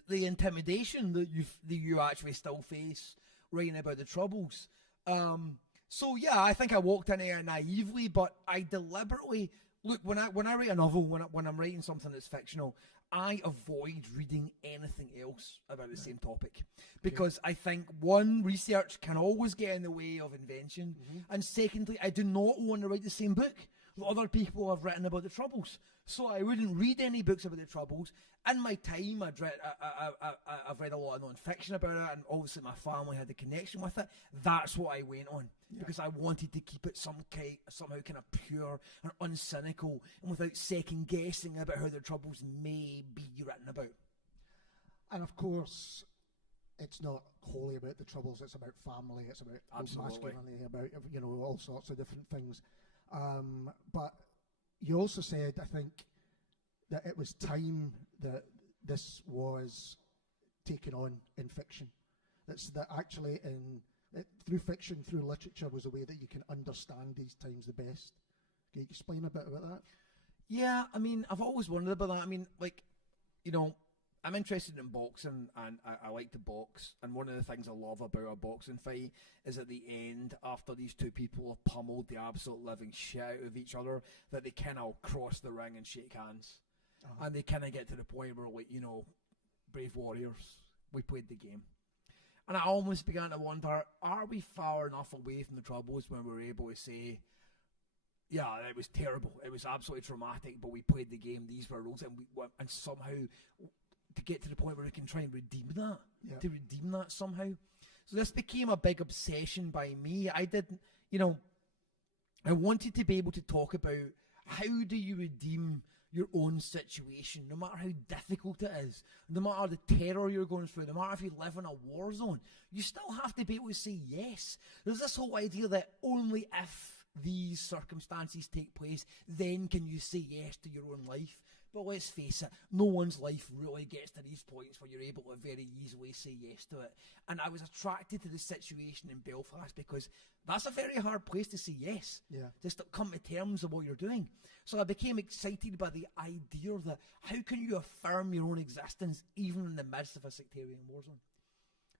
the intimidation that you actually still face writing about the Troubles. So yeah, I think I walked in here naively, but I deliberately look when I write a novel, when I'm writing something that's fictional, I avoid reading anything else about the same topic because I think one, research can always get in the way of invention, and secondly, I do not want to write the same book that other people have written about the Troubles. So I wouldn't read any books about the Troubles. In my time, I've read a lot of non-fiction about it, and obviously my family had a connection with it. That's what I went on because I wanted to keep it somehow kind of pure and uncynical, and without second guessing about how the Troubles may be written about. And of course, it's not wholly about the Troubles. It's about family. It's about masculinity. About all sorts of different things. But you also said, I think, that it was time that this was taken on in fiction. That actually through fiction, through literature, was a way that you can understand these times the best. Can you explain a bit about that? Yeah, I've always wondered about that. I'm interested in boxing, and I like to box. And one of the things I love about a boxing fight is at the end, after these two people have pummeled the absolute living shit out of each other, that they kind of cross the ring and shake hands. And they kind of get to the point where, brave warriors, we played the game. And I almost began to wonder, are we far enough away from the Troubles when we were able to say, yeah, it was terrible, it was absolutely traumatic, but we played the game, these were rules, and somehow to get to the point where we can try and redeem that, to redeem that somehow. So this became a big obsession by me. I wanted to be able to talk about how do you redeem your own situation, no matter how difficult it is, no matter the terror you're going through, no matter if you live in a war zone, you still have to be able to say yes. There's this whole idea that only if these circumstances take place, then can you say yes to your own life. But let's face it, no one's life really gets to these points where you're able to very easily say yes to it. And I was attracted to the situation in Belfast because that's a very hard place to say yes. Just to come to terms with what you're doing. So I became excited by the idea that how can you affirm your own existence even in the midst of a sectarian war zone?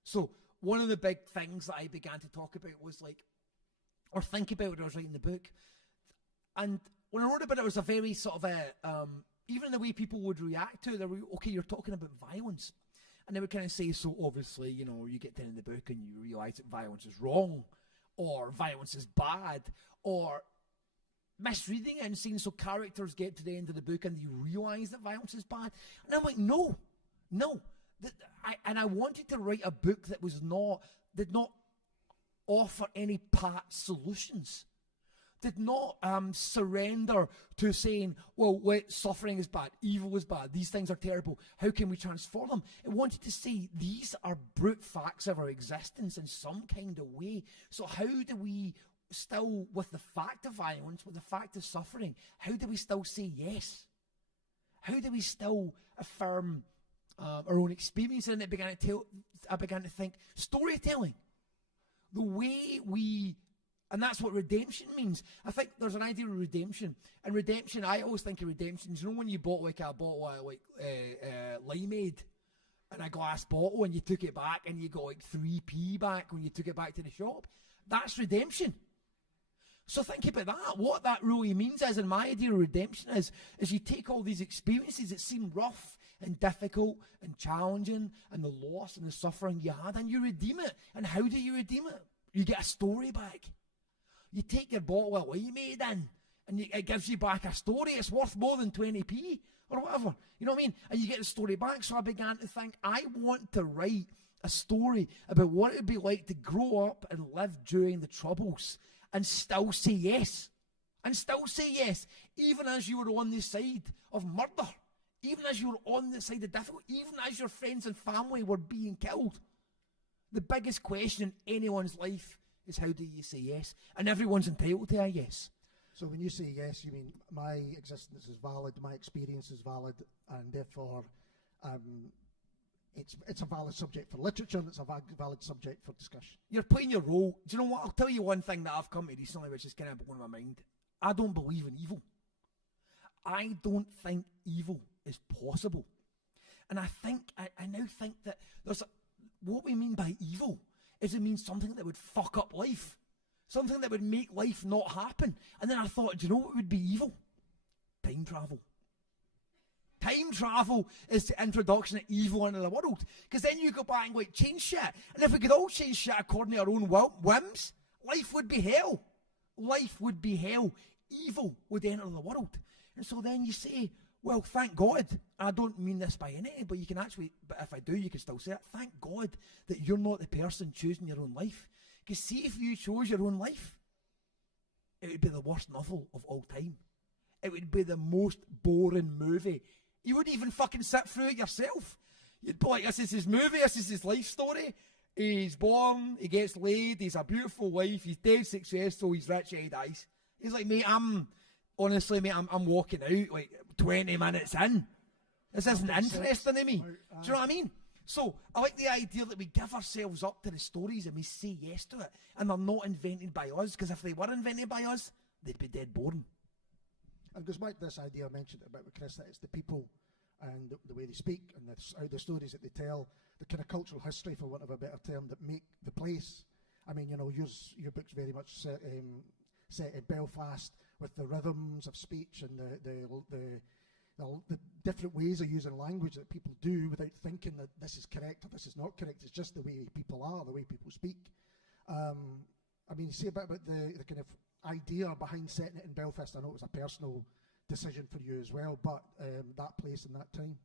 So one of the big things that I began to talk about was or think about when I was writing the book. And when I wrote about it, it was a very sort of even the way people would react to it, they were, okay, you're talking about violence. And they would kind of say, so obviously, you get to the end of the book and you realise that violence is wrong, or violence is bad, or misreading it and saying, so characters get to the end of the book and they realise that violence is bad. And I'm like, no. I wanted to write a book that did not offer any pat solutions. Did not surrender to saying, well, suffering is bad, evil is bad, these things are terrible, how can we transform them? It wanted to say these are brute facts of our existence in some kind of way. So how do we still, with the fact of violence, with the fact of suffering, how do we still say yes? How do we still affirm our own experience? And I began to think, storytelling, the way we... And that's what redemption means. I think there's an idea of redemption. And redemption, I always think of redemption. You know when you bought a bottle of limeade in a glass bottle and you took it back and you got like 3p back when you took it back to the shop. That's redemption. So think about that. What that really means is, and my idea of redemption is you take all these experiences that seem rough and difficult and challenging and the loss and the suffering you had, and you redeem it. And how do you redeem it? You get a story back. You take your bottle of wine you made in, and it gives you back a story. It's worth more than 20p or whatever. You know what I mean? And you get the story back. So I began to think, I want to write a story about what it would be like to grow up and live during the Troubles and still say yes. And still say yes. Even as you were on the side of murder. Even as you were on the side of difficult. Even as your friends and family were being killed. The biggest question in anyone's life is, how do you say yes? And everyone's entitled to a yes. So when you say yes, you mean my existence is valid, my experience is valid, and therefore it's a valid subject for literature, and it's a valid subject for discussion. You're playing your role. Do you know what? I'll tell you one thing that I've come to recently, which is kind of blowing my mind. I don't believe in evil. I don't think evil is possible. And I now think that what we mean by evil is it means something that would fuck up life. Something that would make life not happen. And then I thought, do you know what would be evil? Time travel. Time travel is the introduction of evil into the world. Because then you go back and like change shit. And if we could all change shit according to our own whims, life would be hell. Life would be hell. Evil would enter the world. And so then you say, well, thank God. I don't mean this by any, but you can actually, but if I do, you can still say it. Thank God that you're not the person choosing your own life. Because see, if you chose your own life, it would be the worst novel of all time. It would be the most boring movie. You wouldn't even fucking sit through it yourself. You'd be like, this is his movie, this is his life story. He's born, he gets laid, he's a beautiful wife, he's dead successful, he's rich, he dies. He's like, mate, I'm walking out like 20 minutes in. This isn't interesting to me. Do you know what I mean? So, I like the idea that we give ourselves up to the stories and we say yes to it. And they're not invented by us, because if they were invented by us, they'd be dead boring. And it goes back to this idea I mentioned about with Chris, that it's the people and the way they speak and the stories that they tell, the kind of cultural history, for want of a better term, that make the place. I mean, you know, your book's very much set in Belfast, with the rhythms of speech and the different ways of using language that people do without thinking that this is correct or this is not correct. It's just the way people are, the way people speak. I mean, say a bit about the kind of idea behind setting it in Belfast. I know it was a personal decision for you as well, but that place and that time.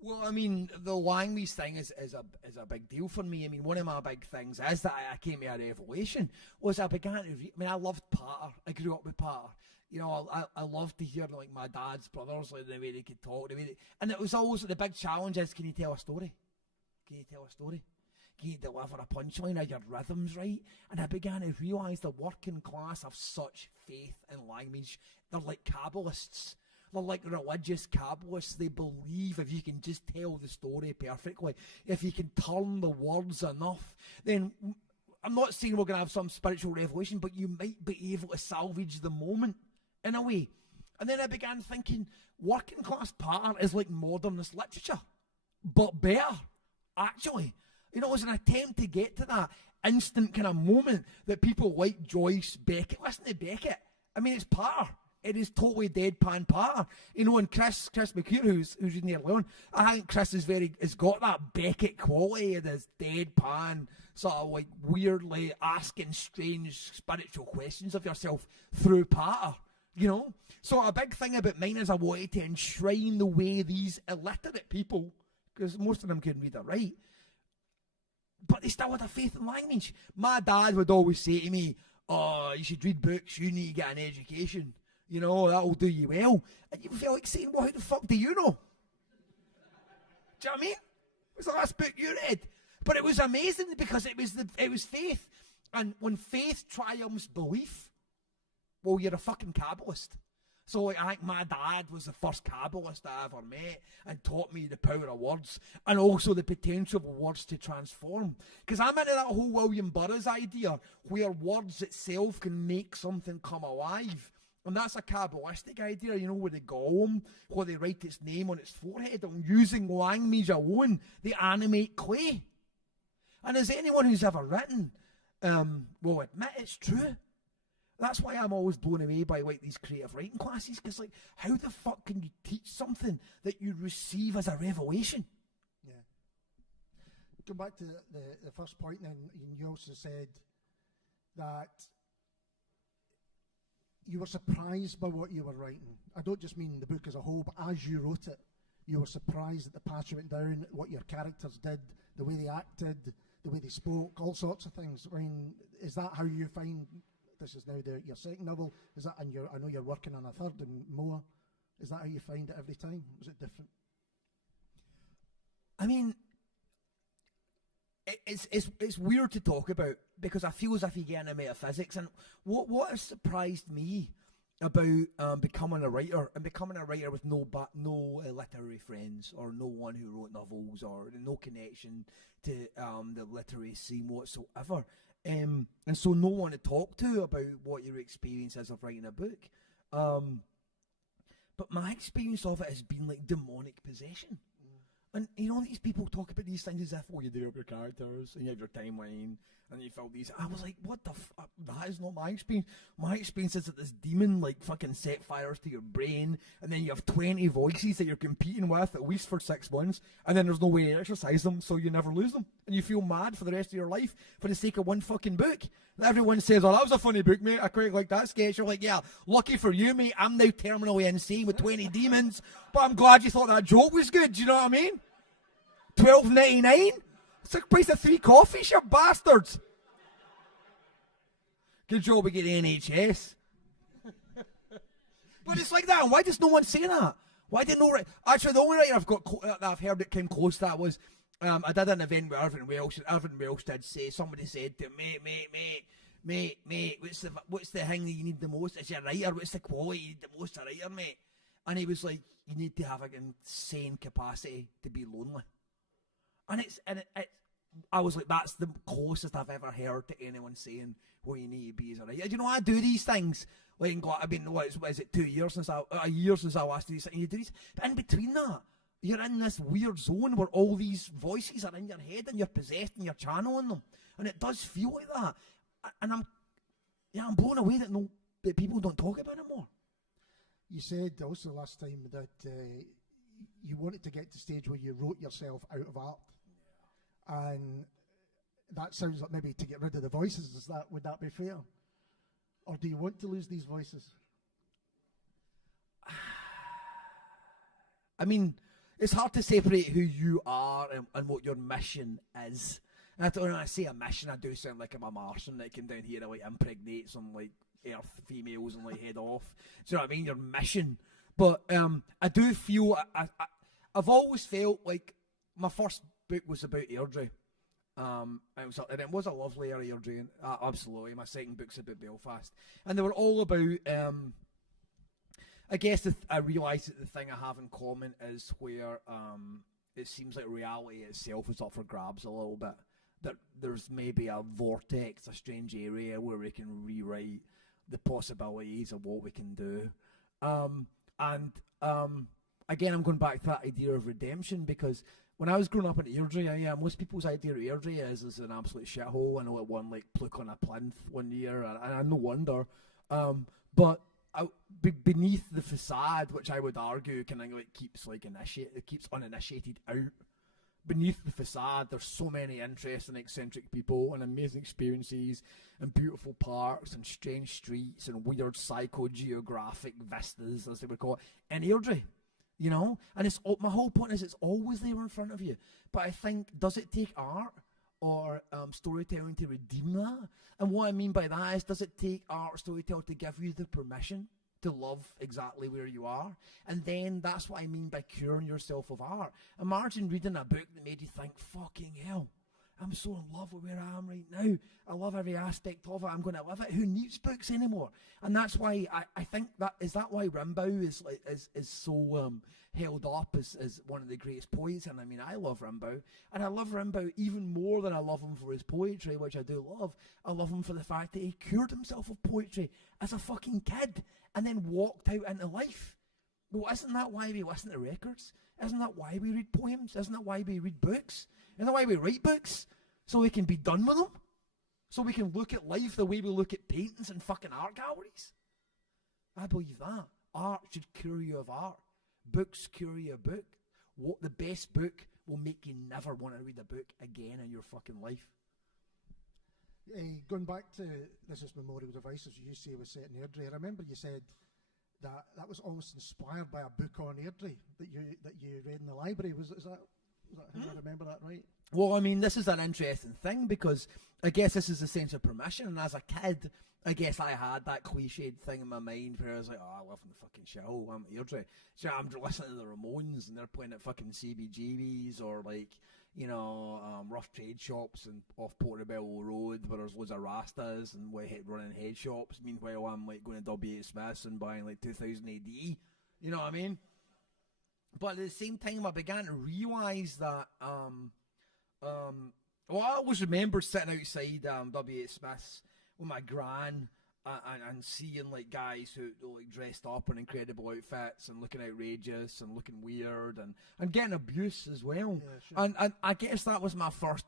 Well, I mean, the language thing is a big deal for me. I mean, one of my big things is that I came to a revelation was I began to I loved patter. I grew up with patter. You know, I loved to hear like my dad's brothers, like the way they could talk, and it was always the big challenge is, can you tell a story? Can you tell a story? Can you deliver a punchline? Are your rhythms right? And I began to realise the working class have such faith in language. They're like Kabbalists. They're like religious Kabbalists. They believe if you can just tell the story perfectly, if you can turn the words enough, then I'm not saying we're going to have some spiritual revelation, but you might be able to salvage the moment in a way. And then I began thinking, working class patter is like modernist literature, but better, actually. You know, as an attempt to get to that instant kind of moment that people like Joyce, Beckett. Listen to Beckett. I mean, it's patter. It is totally deadpan patter. You know, and Chris McQueer, who's reading here earlier on, I think Chris has got that Beckett quality of this deadpan, sort of like weirdly asking strange spiritual questions of yourself through patter. You know? So a big thing about mine is I wanted to enshrine the way these illiterate people, because most of them couldn't read or write, but they still had a faith in language. My dad would always say to me, oh, you should read books, you need to get an education. You know, that'll do you well. And you feel like saying, well, how the fuck do you know? Do you know what I mean? It was the last book you read. But it was amazing because it was faith. And when faith triumphs belief, well, you're a fucking Kabbalist. So I think my dad was the first Kabbalist I ever met and taught me the power of words and also the potential of words to transform. Because I'm into that whole William Burroughs idea where words itself can make something come alive. And that's a Kabbalistic idea, you know, with the golem, where they write its name on its forehead, and using language alone, they animate clay. And as anyone who's ever written will admit, it's true. That's why I'm always blown away by like these creative writing classes, because like, how the fuck can you teach something that you receive as a revelation? Yeah. Go back to the first point then, you also said that you were surprised by what you were writing. I don't just mean the book as a whole, but as you wrote it, you were surprised at the path you went down, what your characters did, the way they acted, the way they spoke, all sorts of things. I mean, is that how you find, this is now your second novel, is that, and I know you're working on a third and more, is that how you find it every time? Was it different? I mean, it's weird to talk about, because I feel as if you get into metaphysics, and what has surprised me about becoming a writer, and becoming a writer with no literary friends, or no one who wrote novels, or no connection to the literary scene whatsoever, and so no one to talk to about what your experience is of writing a book, but my experience of it has been like demonic possession. And you know, these people talk about these things as if, oh, you do have your characters and you have your timeline and you fill these. I was like, what the fuck? That is not my experience. My experience is that this demon like fucking set fires to your brain, and then you have 20 voices that you're competing with at least for 6 months, and then there's no way to exercise them, so you never lose them, and you feel mad for the rest of your life for the sake of one fucking book. Everyone says, oh, that was a funny book, mate. I quite like that sketch. You're like, yeah, lucky for you, mate. I'm now terminally insane with 20 demons, but I'm glad you thought that joke was good. Do you know what I mean? $12.99? It's the price of 3 coffees, you bastards. Good job we get NHS. But it's like that. Why does no one say that? Why did no writer? Actually, the only writer that I've heard that came close to that was I did an event with Irvin Welsh, and Irvin Welsh did say, somebody said to mate, what's the thing that you need the most? As a writer, what's the quality you need the most? A writer, mate. And he was like, you need to have an insane capacity to be lonely. And I was like, that's the closest I've ever heard to anyone saying what you need to be as a writer. You know, I do these things. Like, I've been, what is it, 2 years since a year since I last did these things. You do these, but in between that, you're in this weird zone where all these voices are in your head and you're possessed and you're channeling them, and it does feel like that. And I'm blown away that people don't talk about it more. You said also last time that you wanted to get to the stage where you wrote yourself out of art, and that sounds like maybe to get rid of the voices. Would that be fair, or do you want to lose these voices? I mean, it's hard to separate who you are and what your mission is. And when I say a mission, I do sound like I'm a Martian that came down here to like impregnate some like Earth females and like head off. Do you know what I mean? Your mission. But I do feel I've always felt like my first book was about Airdrie. And it was a lovely area, Airdrie. Absolutely. My second book's about Belfast, and they were all about. I guess I realise that the thing I have in common is where it seems like reality itself is up for grabs a little bit. That there's maybe a vortex, a strange area where we can rewrite the possibilities of what we can do. Again, I'm going back to that idea of redemption, because when I was growing up in Airdrie, most people's idea of Airdrie is an absolute shithole. I know it won like Pluck on a Plinth one year, and no wonder. But beneath the facade, which I would argue kind of like keeps uninitiated out. Beneath the facade, there's so many interesting, eccentric people and amazing experiences and beautiful parks and strange streets and weird psychogeographic vistas, as they would call it, in Airdrie, you know? And my whole point is it's always there in front of you. But I think, does it take art or storytelling to redeem that? And what I mean by that is, does it take art or storytelling to give you the permission to love exactly where you are? And then that's what I mean by curing yourself of art. Imagine reading a book that made you think, fucking hell, I'm so in love with where I am right now. I love every aspect of it. I'm going to live it. Who needs books anymore? And that's why I think that why Rimbaud is so held up as one of the greatest poets. And I mean, I love Rimbaud, and I love Rimbaud even more than I love him for his poetry, which I do love. I love him for the fact that he cured himself of poetry as a fucking kid and then walked out into life. Well, isn't that why we listen to records? Isn't that why we read poems? Isn't that why we read books? Isn't that why we write books? So we can be done with them? So we can look at life the way we look at paintings and fucking art galleries? I believe that. Art should cure you of art. Books cure you of book. What the best book will make you never want to read a book again in your fucking life. Going back to this is memorial devices you say was set in Airdrie. I remember you said that was almost inspired by a book on Airdrie that you read in the library. Was that how I remember that right? Well, I mean, this is an interesting thing because I guess this is a sense of permission. And as a kid, I guess I had that cliched thing in my mind where I was like, oh, I live in the fucking shithole. I'm at Airdrie. So I'm listening to the Ramones and they're playing at fucking CBGBs or like, you know, rough trade shops and off Portobello Road where there's loads of Rastas and running head shops. Meanwhile, I'm like going to W.H. Smith's and buying like 2000 AD. You know what I mean? But at the same time, I began to realise that, well, I always remember sitting outside W.H. Smith's with my gran and seeing like guys who like dressed up in incredible outfits and looking outrageous and looking weird and getting abuse as well. Yeah, sure. And I guess that was my first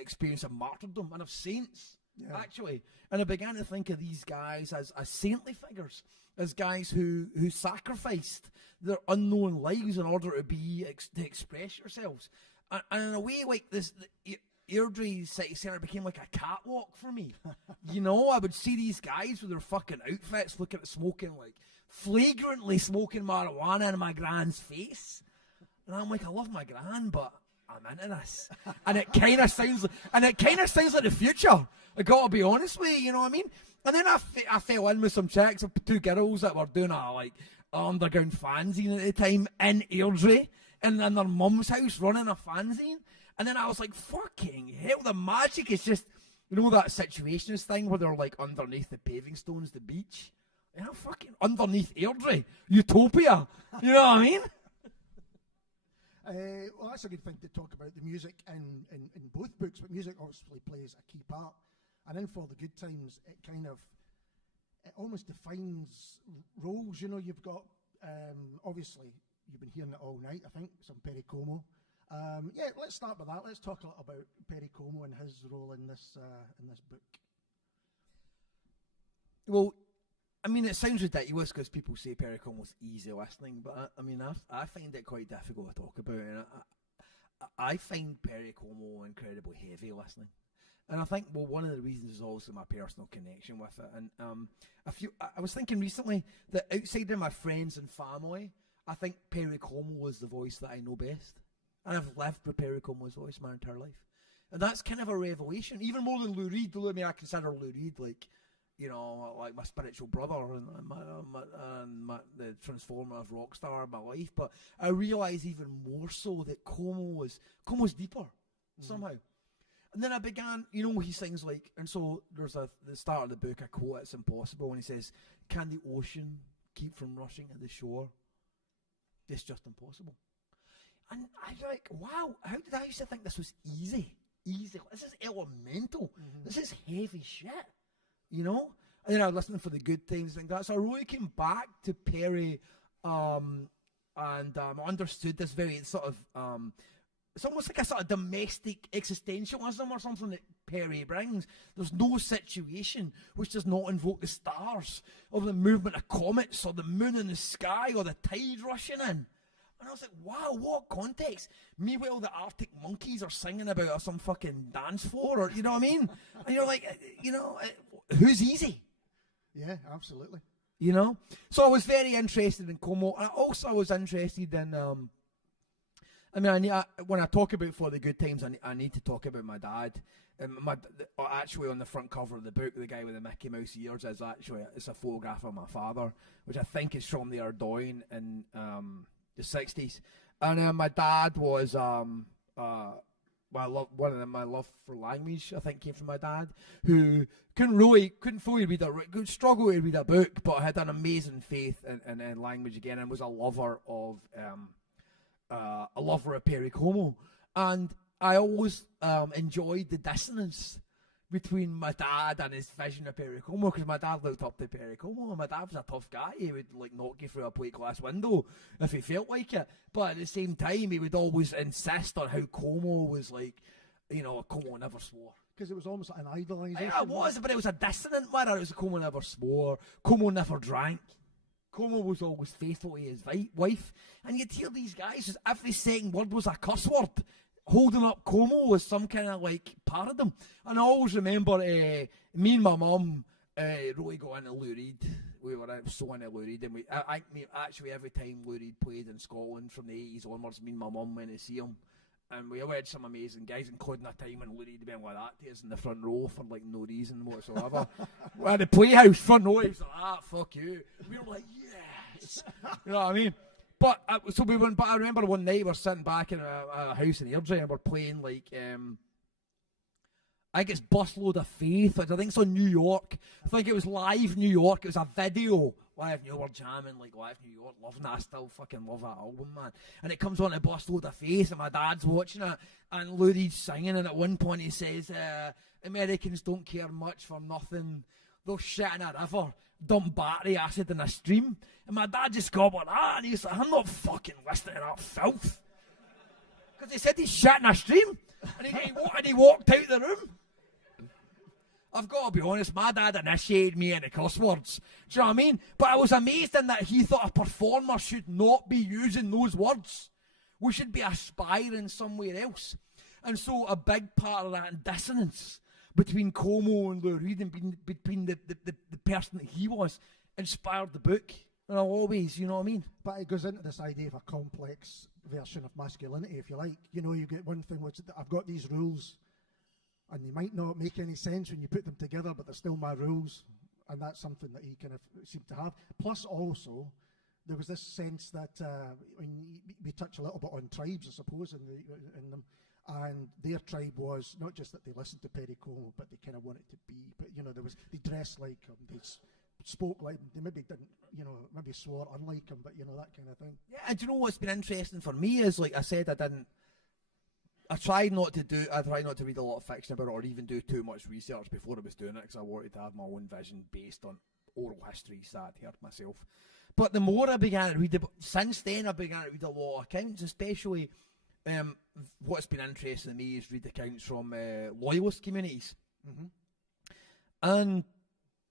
experience of martyrdom and of saints, actually. And I began to think of these guys as saintly figures, as guys who sacrificed their unknown lives in order to express yourselves. And in a way, like this, Airdrie City Centre became like a catwalk for me. You know, I would see these guys with their fucking outfits looking at smoking, like flagrantly smoking marijuana in my gran's face. And I'm like, I love my gran, but I'm into this. And it kind of sounds like the future. I gotta be honest with you know what I mean? And then I fell in with some chicks, two girls that were doing a like underground fanzine at the time in Airdrie, and in their mum's house running a fanzine. And then I was like, fucking hell, the magic is just, you know, that situationist thing where they're like underneath the paving stones, the beach. You know, fucking underneath Airdrie, utopia. You know what I mean? Well, that's a good thing to talk about, the music in both books, but music obviously plays a key part. And in For the Good Times, it almost defines roles. You know, you've got, obviously, you've been hearing it all night, I think, some Perry Como. Yeah, let's start with that. Let's talk a little about Perry Como and his role in this book. Well, I mean, it sounds ridiculous because people say Perry Como's easy listening, but I find it quite difficult to talk about, and I find Perry Como incredibly heavy listening. And I think, well, one of the reasons is also my personal connection with it. And I was thinking recently that outside of my friends and family, I think Perry Como was the voice that I know best. And I've lived with Perry Como's voice my entire life. And that's kind of a revelation, even more than Lou Reed. I mean, I consider Lou Reed like, you know, like my spiritual brother and the transformative rock star of my life. But I realise even more so that Como's deeper somehow. And then I began, you know, he sings like, and so there's the start of the book, I quote, "It's impossible," and he says, "Can the ocean keep from rushing to the shore? It's just impossible." And I was like, wow, how did I used to think this was easy? This is elemental. This is heavy shit, you know? And then I was listening for the good things like that. So I really came back to Perry and understood this very sort of, it's almost like a sort of domestic existentialism or something that Perry brings. There's no situation which does not invoke the stars or the movement of comets or the moon in the sky or the tide rushing in. And I was like, wow, what context? Meanwhile, the Arctic Monkeys are singing about some fucking dance floor, or you know what I mean? And you're like, you know, who's easy? Yeah, absolutely. You know? So I was very interested in Como, and I also was interested in, when I talk about For the Good Times, I need to talk about my dad. Actually, on the front cover of the book, the guy with the Mickey Mouse ears is actually, it's a photograph of my father, which I think is from the Ardoyne in the 60s. And my dad was my love for language, I think, came from my dad, who couldn't fully read could struggle to read a book, but had an amazing faith in language again, and was a lover of Perry Como. And I always enjoyed the dissonance between my dad and his vision of Perry Como, because my dad looked up to Perry Como, and my dad was a tough guy. He would like knock you through a plate glass window if he felt like it, but at the same time he would always insist on how Como was like, Como never swore. Because it was almost like an idolisation. It was, but it was a dissonant one. It was Como never swore, Como never drank, Como was always faithful to his wife, and you'd hear these guys, every second word was a cuss word, holding up Como as some kind of like paradigm. And I always remember me and my mum really got into Lou Reed. We were so into Lou Reed, and actually every time Lou Reed played in Scotland from the 80s onwards, me and my mum went to see him. And we had some amazing guys, including a time when Lou Reed went like that to us in the front row for like no reason whatsoever. We had the Playhouse front row, he was like, fuck you. And we were like, yes. You know what I mean? But so we went. But I remember one night we were sitting back in a house in Airdrie, and we're playing like I think it's Busload of Faith, which I think it's on New York. I think it was Live New York. It was a video. Live New York, we're jamming like Live New York, loving that. I still fucking love that album, man. And it comes on a Busload of Faith, and my dad's watching it, and Lou Reed's singing, and at one point he says, Americans don't care much for nothing. They'll shit in a river, dump battery acid in a stream. And my dad just got like that, and he's like, I'm not fucking listening to that filth. Because he said he's shit in a stream, and he walked out the room. I've got to be honest, my dad initiated me into cuss words. Do you know what I mean? But I was amazed in that he thought a performer should not be using those words. We should be aspiring somewhere else. And so a big part of that dissonance between Como and Lou Reed, and between the person that he was, inspired the book. And I'll always, you know what I mean? But it goes into this idea of a complex version of masculinity, if you like. You get one thing which I've got these rules, and they might not make any sense when you put them together, but they're still my rules, and that's something that he kind of seemed to have. Plus, also, there was this sense that we touch a little bit on tribes, I suppose, in them, and their tribe was not just that they listened to Perry Como, but they kind of wanted to be. But they dressed like him, they spoke like him, they maybe didn't, maybe swore unlike him, but that kind of thing. Yeah, and do you know what's been interesting for me is, like I said, I tried not to read a lot of fiction about it, or even do too much research before I was doing it, because I wanted to have my own vision based on oral histories that I'd heard myself. But the more I began to read, since then I began to read a lot of accounts, especially what's been interesting to me is read accounts from loyalist communities. Mm-hmm. And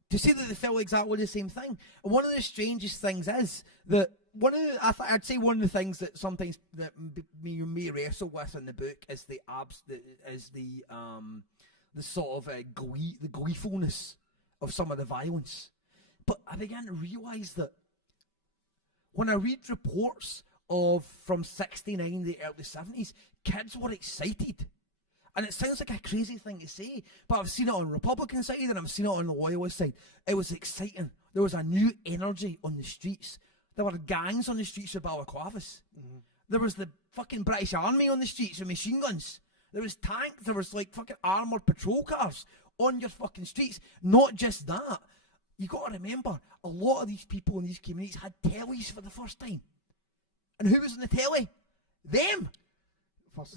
to see that they felt exactly the same thing. And one of the strangest things is that I'd say one of the things that sometimes that you may wrestle with in the book is the sort of the gleefulness of some of the violence. But I began to realise that when I read reports from 69 to the early 70s, kids were excited. And it sounds like a crazy thing to say, but I've seen it on the Republican side and I've seen it on the loyalist side. It was exciting. There was a new energy on the streets. There were gangs on the streets of Balaclavas. Mm-hmm. There was the fucking British Army on the streets with machine guns. There was tanks. There was like fucking armoured patrol cars on your fucking streets. Not just that. You got to remember, a lot of these people in these communities had tellies for the first time. And who was on the telly? Them.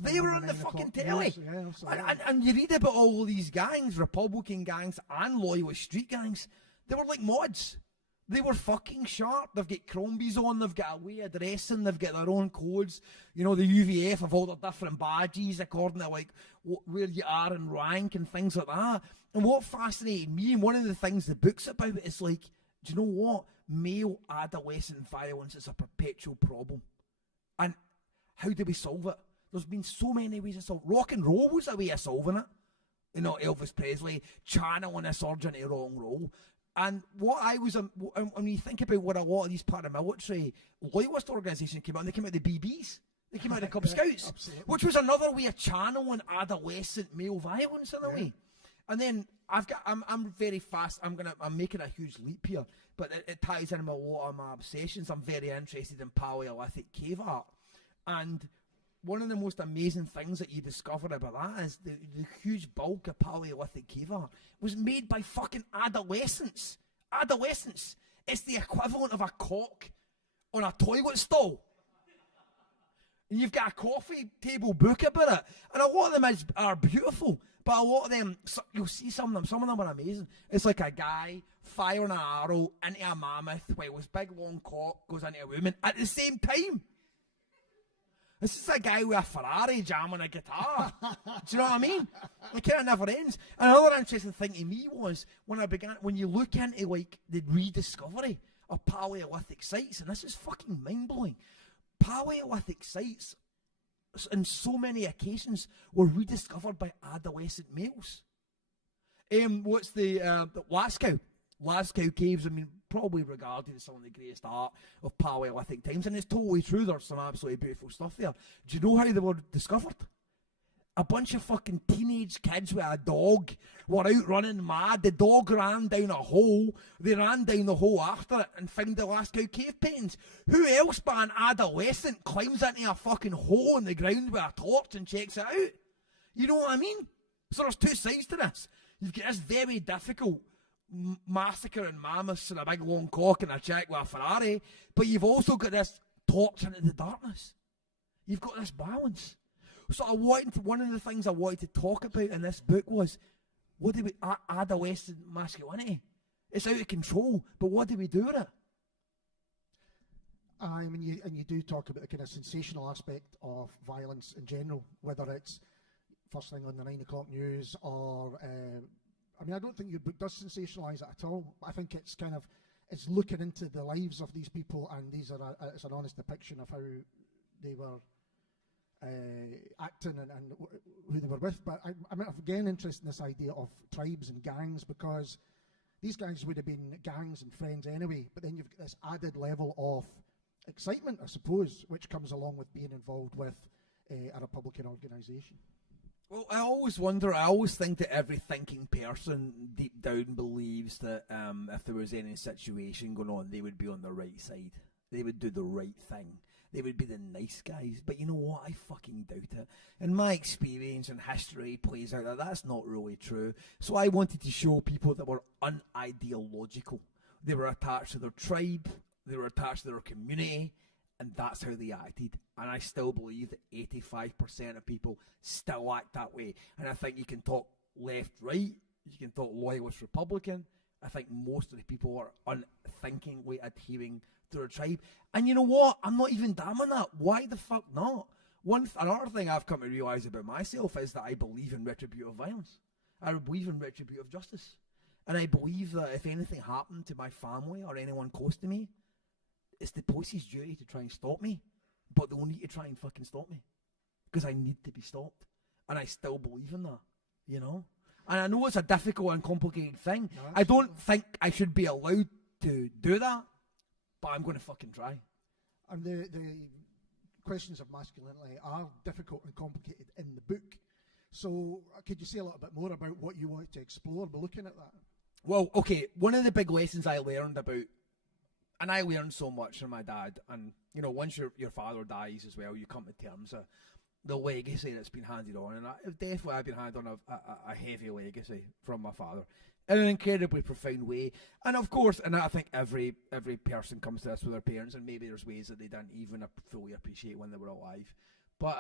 They were on the fucking telly. Yeah, and you read about all of these gangs, Republican gangs and loyalist street gangs. They were like mods. They were fucking sharp. They've got Crombies on, they've got a way of dressing, they've got their own codes. The UVF have all their different badges according to like where you are in rank and things like that. And what fascinated me, and one of the things the book's about, is like, do you know what? Male adolescent violence is a perpetual problem. And how do we solve it? There's been so many ways to solve it. Rock and roll was a way of solving it. Elvis Presley channeling a surgeon in a wrong role. And what I was, when you think about what a lot of these paramilitary loyalist organisations came out, they came out the BBs. They came out the Cub Scouts, which was another way of channeling adolescent male violence in a way. And then I'm very fast. I'm making a huge leap here, but it ties in with a lot of my obsessions. I'm very interested in Paleolithic cave art, and one of the most amazing things that you discover about that is the huge bulk of Paleolithic cave art was made by fucking adolescents. Adolescents. It's the equivalent of a cock on a toilet stall. And you've got a coffee table book about it. And a lot of them are beautiful. But a lot of them, you'll see some of them are amazing. It's like a guy firing an arrow into a mammoth while his big long cock goes into a woman at the same time. This is a guy with a Ferrari jamming a guitar. Do you know what I mean? It kind of never ends. Another interesting thing to me was when you look into like the rediscovery of Paleolithic sites, and this is fucking mind-blowing. Paleolithic sites, in so many occasions, were rediscovered by adolescent males. What's the Glasgow caves, I mean, probably regarded as some of the greatest art of Paleolithic times, and it's totally true, there's some absolutely beautiful stuff there. Do you know how they were discovered? A bunch of fucking teenage kids with a dog were out running mad. The dog ran down a hole. They ran down the hole after it and found the Glasgow cave paintings. Who else but an adolescent climbs into a fucking hole in the ground with a torch and checks it out? You know what I mean? So there's two sides to this. You've got this very difficult massacring mammoths and a big long cock and a chick with a Ferrari, but you've also got this torch into the darkness. You've got this balance. So one of the things I wanted to talk about in this book was, adolescent masculinity. It's out of control, but what do we do with it? I mean, you do talk about the kind of sensational aspect of violence in general, whether it's first thing on the 9 o'clock news or, I mean, I don't think your book does sensationalise it at all. I think it's it's looking into the lives of these people, and it's an honest depiction of how they were acting and who they were with. But I'm again interested in this idea of tribes and gangs, because these guys would have been gangs and friends anyway, but then you've got this added level of excitement, I suppose, which comes along with being involved with a Republican organisation. Well, I always think that every thinking person deep down believes that if there was any situation going on, they would be on the right side. They would do the right thing. They would be the nice guys. But you know what? I fucking doubt it. In my experience and history plays out that that's not really true. So I wanted to show people that were unideological. They were attached to their tribe. They were attached to their community. And that's how they acted. And I still believe that 85% of people still act that way. And I think you can talk left, right. You can talk loyalist, Republican. I think most of the people are unthinkingly adhering to their tribe. And you know what? I'm not even damning that. Why the fuck not? Another thing I've come to realise about myself is that I believe in retributive violence. I believe in retributive justice. And I believe that if anything happened to my family or anyone close to me, it's the police's duty to try and stop me, but they'll need to try and fucking stop me because I need to be stopped, and I still believe in that, you know. And I know it's a difficult and complicated thing. No, I don't think I should be allowed to do that, but I'm going to fucking try. And the questions of masculinity are difficult and complicated in the book. So could you say a little bit more about what you want to explore by looking at that? Well, okay, one of the big lessons I learned about. And I learned so much from my dad. And, you know, once your father dies as well, you come to terms with the legacy that's been handed on. And I've been handed on a heavy legacy from my father in an incredibly profound way. And, of course, and I think every person comes to this with their parents, and maybe there's ways that they didn't even fully appreciate when they were alive. But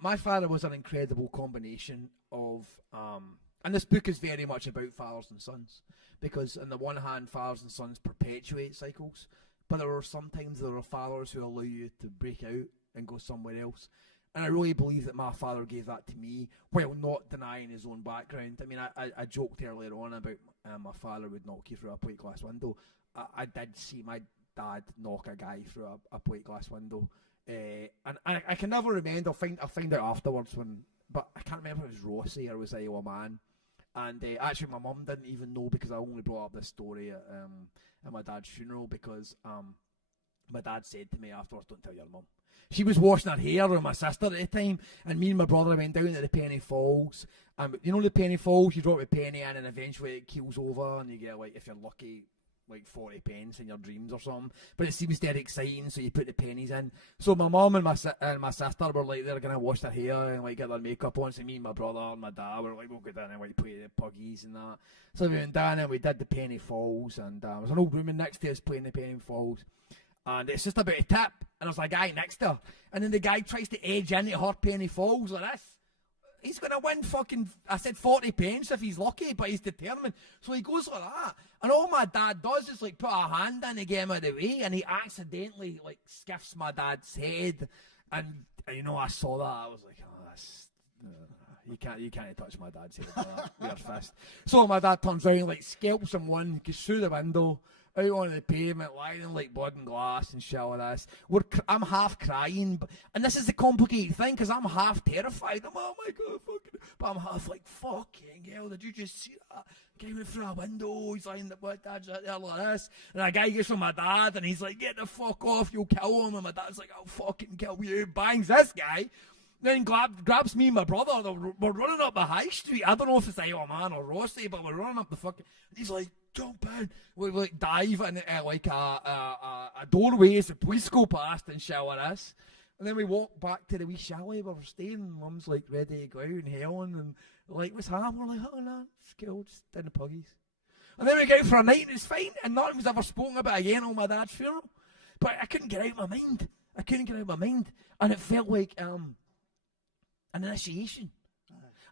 my father was an incredible combination of... and this book is very much about fathers and sons. Because on the one hand, fathers and sons perpetuate cycles, but there are fathers who allow you to break out and go somewhere else. And I really believe that my father gave that to me, while not denying his own background. I mean, I joked earlier on about my father would knock you through a plate glass window. I did see my dad knock a guy through a plate glass window. And I can never remember, I'll find out afterwards, but I can't remember if it was Rossi or was Iowa Man. And actually, my mum didn't even know, because I only brought up this story at my dad's funeral, because my dad said to me afterwards, "Don't tell your mum." She was washing her hair with my sister at the time, and me and my brother went down to the Penny Falls. You know the Penny Falls, you drop a penny in and eventually it keels over, and you get, like, if you're lucky, like 40 pence in your dreams or something, but it seems dead exciting, so you put the pennies in. So my mum and my sister were like, they're gonna wash their hair and like get their makeup on. So me and my brother and my dad were like, we'll go down and like play the puggies and that. So we went down and we did the penny falls, and there was an old woman next to us playing the penny falls, and it's just about a tip, and there's a guy next to her, and then the guy tries to edge into her penny falls like this. He's going to win fucking, I said 40 pence if he's lucky, but he's determined. So he goes like that. And all my dad does is like put a hand in to get him out of the way, and he accidentally like skiffs my dad's head. And you know, I saw that. I was like, oh, that's, you can't touch my dad's head with that fist. So my dad turns around, like scalps him one, goes through the window, out onto the pavement, lying in like blood and glass and shit like this. I'm half crying, and this is the complicated thing, because I'm half terrified. I'm, oh my god, fucking, but I'm half like, fucking hell, did you just see that? Guy went through a window, he's lying in the blood, dad's out there like this, and a guy gets from my dad, and he's like, get the fuck off, you'll kill him, and my dad's like, I'll fucking kill you, bangs this guy. Then grabs me and my brother. We're running up the high street. I don't know if it's Isle Man or Rossi, but we're running up the fucking. He's like, jump in. We like dive in like a doorway as the police go past and shit like this. And then we walk back to the wee chalet where we're staying. And Mum's like ready to go out and Helen and like, what's happening? We're like, oh no, it's cool, just in the puggies. And then we go out for a night and it's fine. And nothing was ever spoken about again on my dad's funeral. But I couldn't get out of my mind. And it felt like an initiation.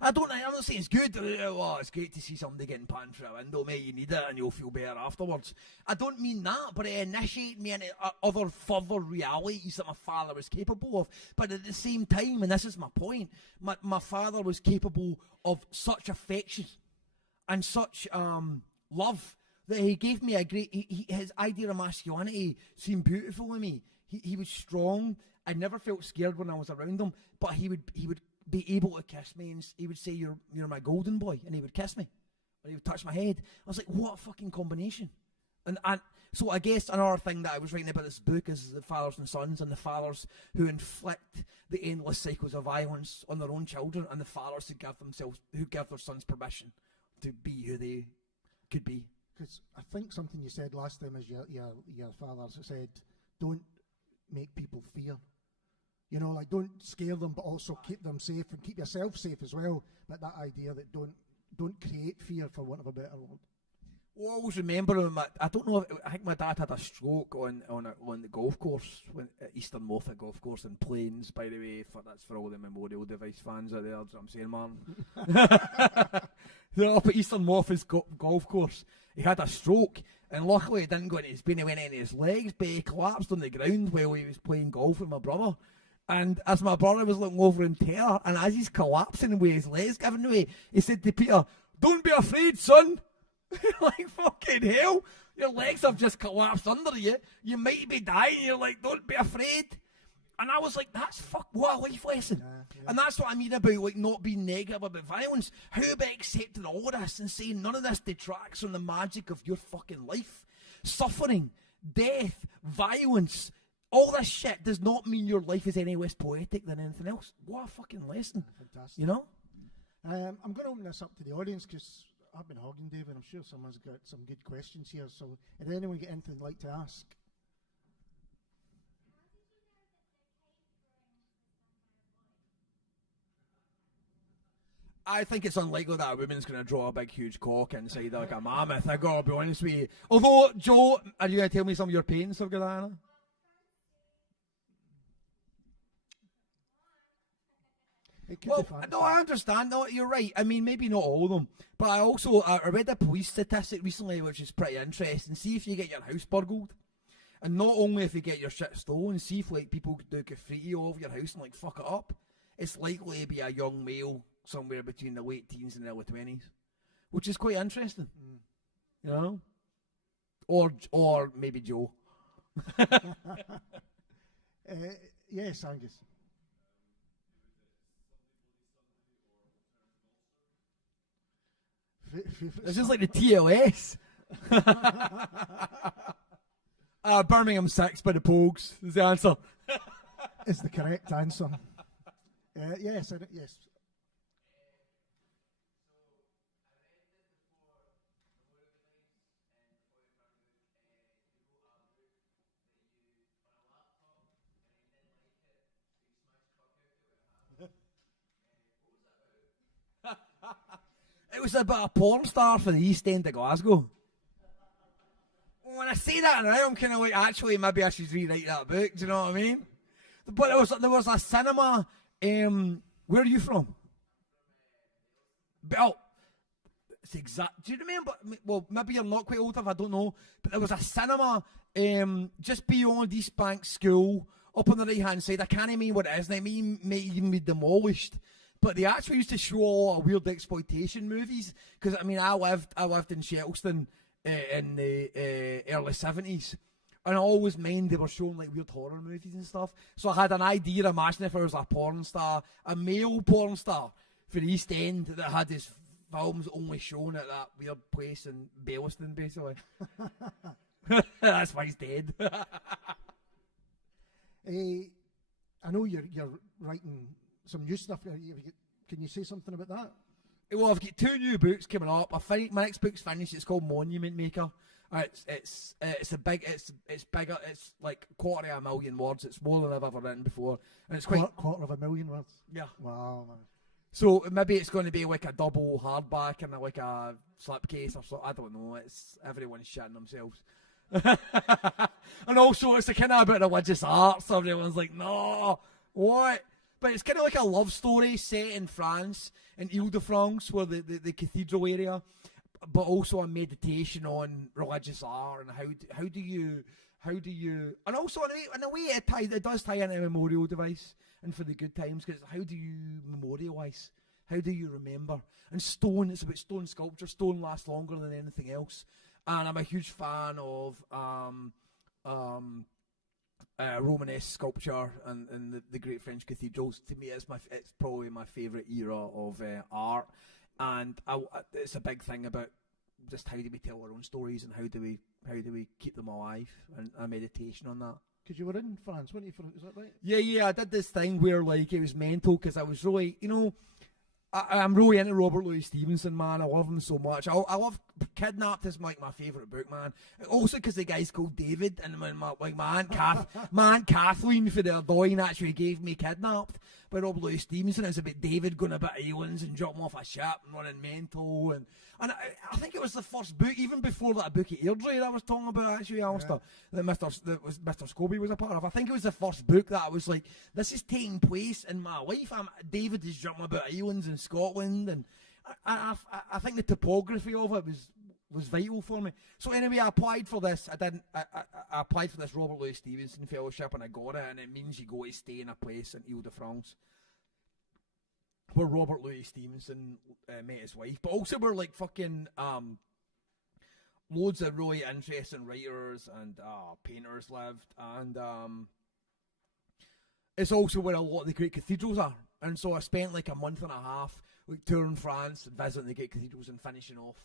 I'm not saying it's good. Oh, it's great to see somebody getting panned through a window, mate. You need it and you'll feel better afterwards. I don't mean that, but it initiated me into other further realities that my father was capable of. But at the same time, and this is my point, my father was capable of such affection and such love that he gave me a great. His idea of masculinity seemed beautiful to me. He was strong. I never felt scared when I was around him, but he would be able to kiss me, and he would say, you're my golden boy, and he would kiss me, or he would touch my head. I was like, what a fucking combination. And so I guess another thing that I was writing about this book is the fathers and sons, and the fathers who inflict the endless cycles of violence on their own children, and the fathers who give their sons permission to be who they could be. Because I think something you said last time is your father said, don't make people fear. You know, like, don't scare them, but also keep them safe and keep yourself safe as well. But that idea that don't create fear, for want of a better word. Well, I always remember him. I don't know. I think my dad had a stroke on the golf course, at Eastern Moffat Golf Course in Plains. By the way, that's for all the Memorial Device fans out there. That's what I'm saying, man. They're up at Eastern Moffat's golf course. He had a stroke, and luckily it didn't go into his brain. It went into his legs, but he collapsed on the ground while he was playing golf with my brother. And as my brother was looking over in terror, and as he's collapsing with his legs giving away, he said to Peter, "Don't be afraid, son." Like, fucking hell, your legs have just collapsed under you. You might be dying. You're like, don't be afraid. And I was like, what a life lesson. Yeah. And that's what I mean about like not being negative about violence. How about accepting all of this and saying none of this detracts from the magic of your fucking life? Suffering, death, violence, all this shit does not mean your life is any less poetic than anything else. What a fucking lesson. Fantastic. You know? I'm going to open this up to the audience because I've been hogging David. I'm sure someone's got some good questions here. So, did anyone get anything they'd like to ask? I think it's unlikely that a woman's going to draw a big, huge cock inside like a mammoth. I gotta be honest with you. Although, Joe, are you going to tell me some of your pains of Guyana? Well, no, I understand. No, you're right. I mean, maybe not all of them, but I read a police statistic recently, which is pretty interesting. See if you get your house burgled, and not only if you get your shit stolen, see if like people do graffiti all over your house and like fuck it up. It's likely to be a young male somewhere between the late teens and early 20s, which is quite interesting. You know, or maybe Joe. Yes, Angus. This is like the TLS. Birmingham 6 by the Pogues is the answer. Is the correct answer. Yes, yes. It was about a porn star for the East End of Glasgow. When I say that now, I'm kind of like, actually, maybe I should rewrite that book. Do you know what I mean? But there was a cinema. Where are you from? Oh, it's exact. Do you remember? Well, maybe you're not quite old enough. I don't know. But there was a cinema just beyond East Bank School, up on the right hand side. I can't even what it is. And it may even be demolished. But they actually used to show a lot of weird exploitation movies. Because I mean, I lived in Shettleston in the early 70s. And I always mind they were showing like weird horror movies and stuff. So I had an idea, imagine if I was a porn star, a male porn star for the East End that had his films only shown at that weird place in Bellaston, basically. That's why he's dead. I know you're writing some new stuff. Can you say something about that? Well, I've got 2 new books coming up. My next book's finished. It's called Monument Maker. It's bigger. It's like 250,000 words. It's more than I've ever written before, and it's quite 250,000 words. Yeah. Wow. Man. So maybe it's going to be like a double hardback and like a slipcase or something. I don't know. It's everyone's shitting themselves. And also it's a kind of a bit of religious art, so everyone's like, no, what? But it's kind of like a love story set in France, in Ile-de-France, where the cathedral area, but also a meditation on religious art and how do you, and also in a way it does tie into a memorial device and for the good times, because how do you memorialise? How do you remember? And stone, it's about stone sculpture. Stone lasts longer than anything else. And I'm a huge fan of Romanesque sculpture and the great French cathedrals. To me, it's probably my favourite era of art. And it's a big thing about just how do we tell our own stories and how do we keep them alive, and a meditation on that. Because you were in France, weren't you? Is that right? Yeah, I did this thing where like it was mental because I was really, I'm really into Robert Louis Stevenson, man. I love him so much. I love Kidnapped is like my favourite book, man. Also because the guy's called David, and my aunt Kathleen for the Ardoyne actually gave me Kidnapped by Robert Louis Stevenson. It's about David going about islands and jumping off a ship and running mental, and I think it was the first book, even before that book of Airdrie that I was talking about actually, Alistair, that Mr. Scobie was a part of. I think it was the first book that I was like, this is taking place in my life. David is jumping about islands in Scotland, and I think the topography of it was vital for me. So anyway, I applied for this. I applied for this Robert Louis Stevenson fellowship, and I got it, and it means you go to stay in a place in Ile-de-France where Robert Louis Stevenson met his wife, but also where like fucking loads of really interesting writers and painters lived, and it's also where a lot of the great cathedrals are. And so I spent like a month and a half like touring France, visiting the great cathedrals, and finishing off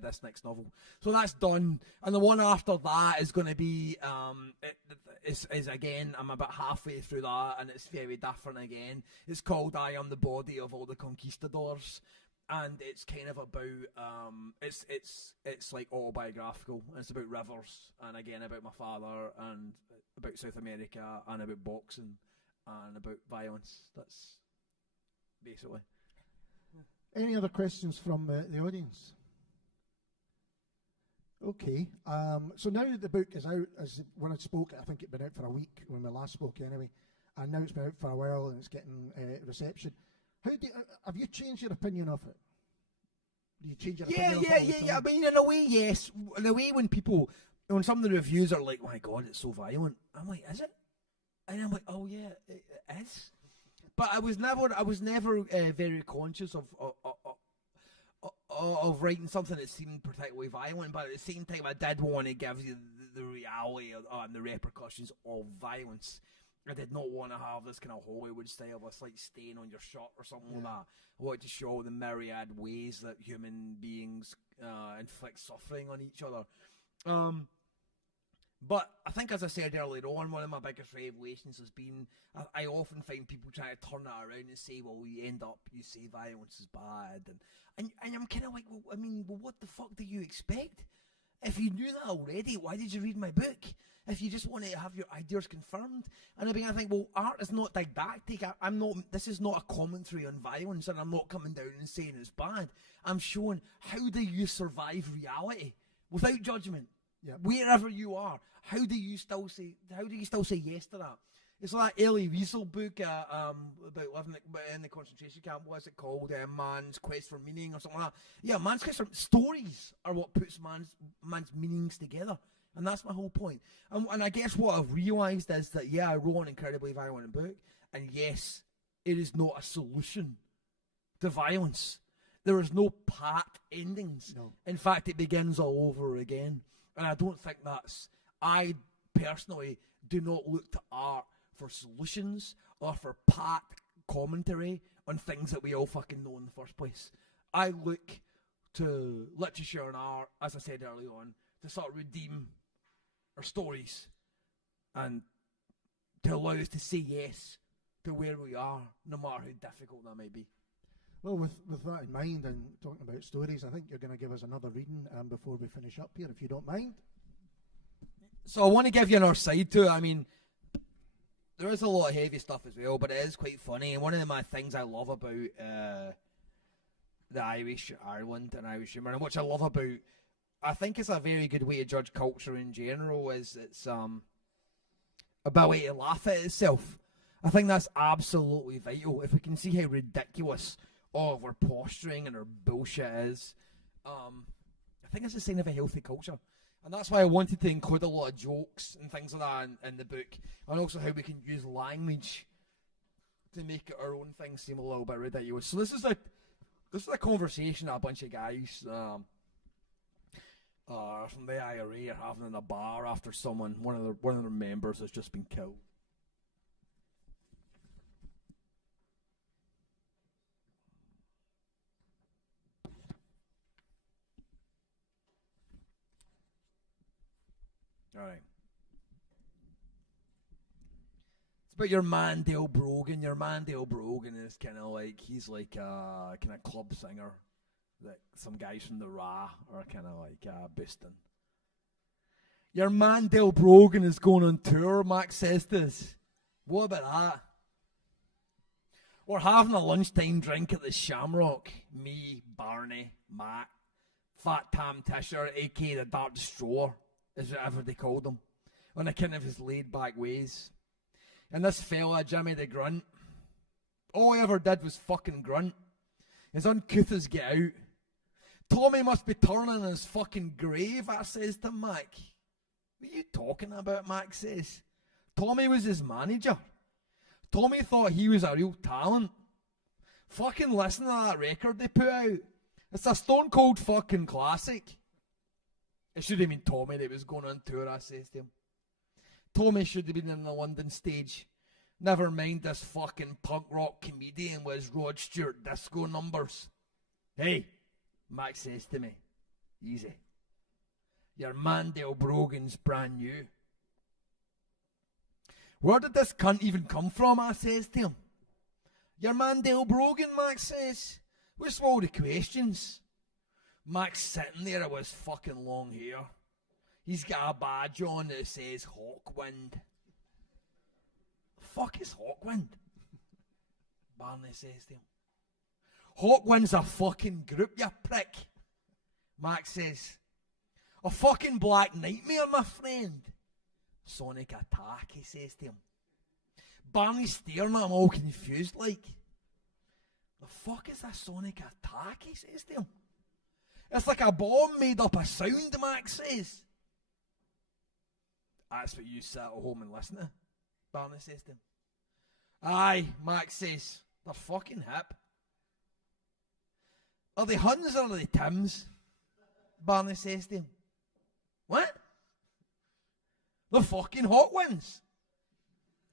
this next novel. So that's done, and the one after that is going to be is again, I'm about halfway through that, and it's very different again. It's called I Am the Body of All the Conquistadors, and it's kind of about it's like autobiographical. It's about rivers, and again about my father, and about South America, and about boxing, and about violence. That's basically. Any other questions from the audience? Okay, so now the book is out. As when I spoke, I think it'd been out for a week when we last spoke anyway, and now it's been out for a while and it's getting reception. Have you changed your opinion of it? Do you change your opinion? Yeah. I mean, in a way, yes. In a way, when some of the reviews are like, "Oh my God, it's so violent," I'm like, "Is it?" And I'm like, "Oh yeah, it is." But I was never very conscious of writing something that seemed particularly violent. But at the same time, I did want to give you the reality and the repercussions of violence. I did not want to have this kind of Hollywood style of a slight stain on your shirt or something like that. I wanted to show the myriad ways that human beings inflict suffering on each other. But I think, as I said earlier on, one of my biggest revelations has been I often find people trying to turn that around and say, well, you say violence is bad. And I'm kind of like, well, what the fuck do you expect? If you knew that already, why did you read my book? if you just want to have your ideas confirmed. And I began to think, well, art is not didactic. This is not a commentary on violence, and I'm not coming down and saying it's bad. I'm showing how do you survive reality without judgment. Yep. Wherever you are, how do you still say yes to that? It's like Elie Wiesel book about living in the concentration camp. What's it called? Man's Quest for Meaning or something like that. Yeah, Man's Quest for Stories are what puts man's meanings together. And that's my whole point. And I guess what I've realised is that, yeah, I wrote an incredibly violent book. And yes, it is not a solution to violence. There is no pat endings. No. In fact, it begins all over again. And I don't think I personally do not look to art for solutions or for pat commentary on things that we all fucking know in the first place. I look to literature and art, as I said earlier on, to sort of redeem our stories and to allow us to say yes to where we are, no matter how difficult that may be. Well, with that in mind and talking about stories, I think you're going to give us another reading before we finish up here, if you don't mind. So I want to give you another side to it. I mean, there is a lot of heavy stuff as well, but it is quite funny. And one of my things I love about the Irish Ireland and Irish humour, and which I love about, I think it's a very good way to judge culture in general, is it's a way to laugh at itself. I think that's absolutely vital. If we can see how ridiculous all of our posturing and our bullshit is, I think it's a sign of a healthy culture. And that's why I wanted to include a lot of jokes and things like that in the book, and also how we can use language to make our own thing seem a little bit ridiculous. So this is a conversation that a bunch of guys from the IRA are having in a bar after one of their members has just been killed. Alright. It's about your man Dale Brogan. Your man Dale Brogan is he's like a kind of club singer that some guys from the Ra are kind of like boosting. Your man Dale Brogan is going on tour, Max says this. What about that? We're having a lunchtime drink at the Shamrock. Me, Barney, Matt, Fat Tam Tisher, aka the Dark Destroyer, as whatever they called him, on account of his laid-back ways. And this fella, Jimmy the Grunt, all he ever did was fucking grunt. His uncouth as get out. Tommy must be turning in his fucking grave, I says to Mac. What are you talking about, Mac says. Tommy was his manager. Tommy thought he was a real talent. Fucking listen to that record they put out. It's a stone cold fucking classic. It should have been Tommy that was going on tour, I says to him. Tommy should have been in the London stage. Never mind this fucking punk rock comedian with his Rod Stewart disco numbers. Hey, Max says to me, easy. Your man Dale Brogan's brand new. Where did this cunt even come from, I says to him. Your man Dale Brogan, Max says. What's all the questions? Max sitting there with his fucking long hair. He's got a badge on that says Hawkwind. The fuck is Hawkwind? Barney says to him. Hawkwind's a fucking group, you prick. Max says. A fucking black nightmare, my friend. Sonic Attack, he says to him. Barney's staring at him all confused like. The fuck is a Sonic Attack, he says to him. It's like a bomb made up of sound, Max says. That's what you sit at home and listen to, Barney says to him. Aye, Max says. They're fucking hip. Are they Huns or are they Tims? Barney says to him. What? They're fucking Hawkwinds.